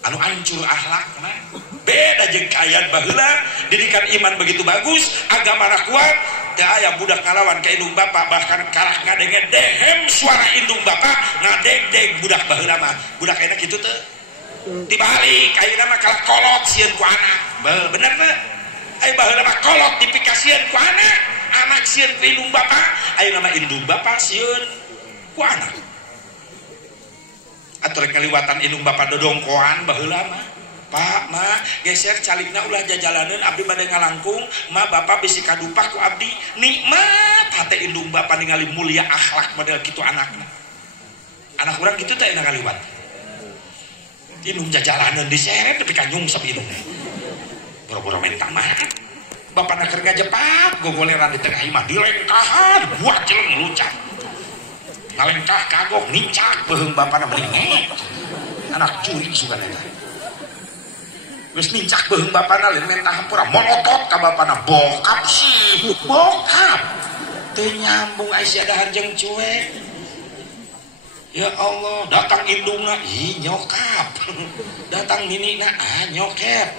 anu hancur akhlakna beda jeung kayaan baheula didikan iman begitu bagus agamana kuat teu aya budak ngalawan ka indung bapak bahkan kalah ngadenge dehem suara indung bapak ngadeg-deg budak baheula mah budak enak kitu teu dibalik ayeuna mah kalah kolot sieun ku anak bener teu aya baheula mah kolot dipikasieun ku anak sieun ku indung bapak ayeuna mah indung bapak sieun ku anak atuh rek kaliwatan indung bapak dodongkoan baheula mah Pak, Ma, geser calikna ulah jajalaneun abdi bade ngalangkung, Ma bapak bisi kadupak ku abdi, nikmat hate indung bapak ningali mulia akhlak model kitu anakna. Anak urang kitu teh enak kaliwat. Indung jajalaneun diseret tapi kanyung sapi indung. Boro-boro mentang mah. Bapana keur ngajepak gogoleran di tengah imah dilengkahan, buat jeleng lucak. Ngalengkah kagok nincak beuheung bapana beringek. Anak curi sugan eta. Geus nincak beuheung bapana lain mentah hampura molotot ka bapana bokap sih bokap teu nyambung aya si adahan jeung cuek ya Allah datang indungna ih nyokap datang ninina nyokep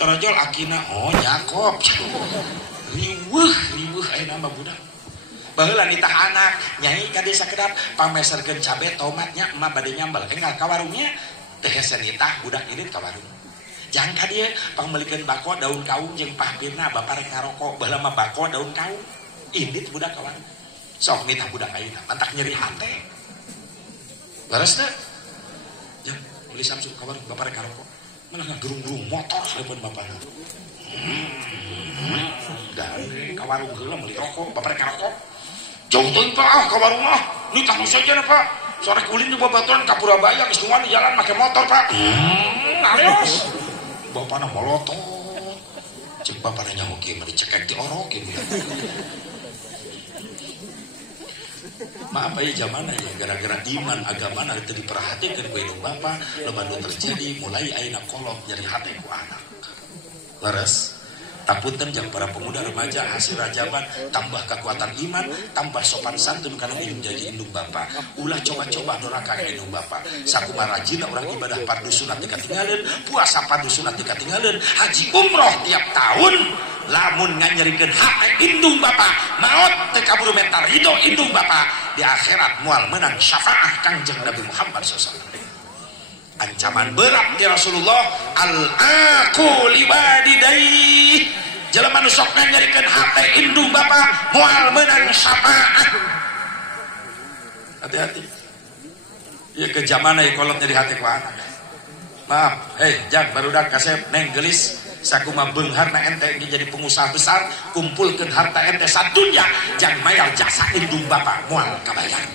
terojol akina oh nyakop riweuh aya nama budak baheula nitah anak nyai ka desa kedap pameserkeun cabe tomatnya emak bade nyambal enggal ka warungnya teh hese nitah budak irit ka warung jangka dia pangmelikeun bako daun kaung jeung pahpirna bapak rek ngarokok baheula mah bako daun kaung indit budak kawan sok nitah budak ayeuna mantak nyeri hate beres teh jang beli Samsung kawan bapak rek ngarokok malah ngagerung-gerung motor salepon bapana dan ka warung heula meuli rokok bapak rek ngarokok jauh teuing Pak ka warung mah nitah nu saja Pak sore kulin di babaturan ka Purabaya geus nuan di jalan make motor Pak arios bapana molotot cek bapana nyaho kieu mah dicekek di orok kieu maaf aya zamana ya gara-gara iman agamana teu diperhatikeun ku indung bapa loba nu terjadi mulai ayeuna kolot nyeri hate ku anak leres tapunten jeung para pemuda remaja hasil rajaban tambah kekuatan iman tambah sopan santun kana indung jadi indung bapa ulah coba-coba doraka ka indung bapa sakumaha rajinna urang ibadah fardu sunat teu katinggalieun puasa fardu sunat teu katinggalieun haji umroh tiap tahun lamun nganyerikeun hate indung bapa maot teu kaburu mental ridho indung bapa di akhirat moal meunang syafaat Kangjeng Nabi Muhammad SAW. Ancaman berat di Rasulullah al-aqu liwadidai jelema nu sok nyarikeun hate indung bapa moal meunang syafaat hati-hati ieu ke zamana ieu kolot jadi hate ku anak maaf jang barudak kasep neng gelis sakumaha beungharna ente jadi pengusaha besar kumpulkeun harta ente sadunya jang mayar jasa indung bapa moal kabayar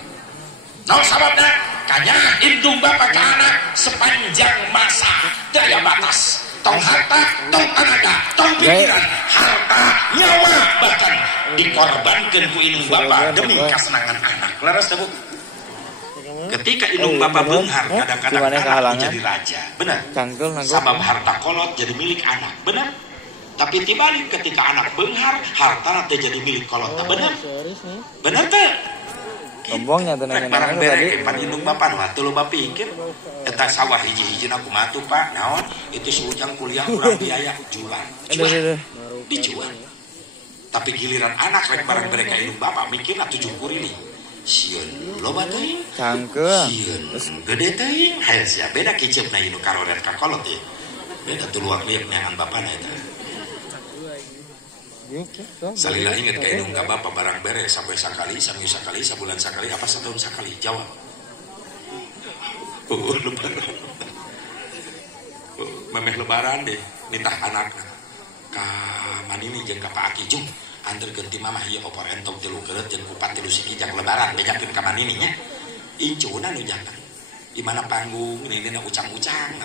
naon sababna kanya indung bapa ka anak sepanjang masa daya batas tong harta tong tenaga tong pikiran harta nyawa bahkan dikorbankan ku indung bapa demi kesenangan anak leres teh Bu ketika indung bapa beunghar kadang-kadang anak menjadi raja benar sabab harta kolot jadi milik anak benar tapi tibalik ketika anak beunghar harta teh jadi milik kolot benar benar teh Lombongnya tuh nanya barang tadi. bere pan indung bapan mah teu loba pikir eta sawah hiji-hijina kumaha tuh Pak naon itu si Ujang kuliah kurang biaya jual dijual tapi giliran anak rek barang bere ka indung bapak mikirna 70 nih sieun loba teuing Cangkeung. sieun gede teuing hayu sia beda kiceupna ieu karoret ka kolot ieu beda tuluak liuk neangan bapana eta salila inget ka indung ka bapak barang bere sampai sakali sampai sakali sabulan sakali apa setahun sakali jawab lebaran memeh lebaran deh nitah anak ka manini jeung ka Pak Aki Jung antar ganti mamah ieu opor entong 3 kelet jeung kupat 3 siki jang lebaran bejakeun ka manini nya incuna nu jangan di mana panggung ini ucang-ucang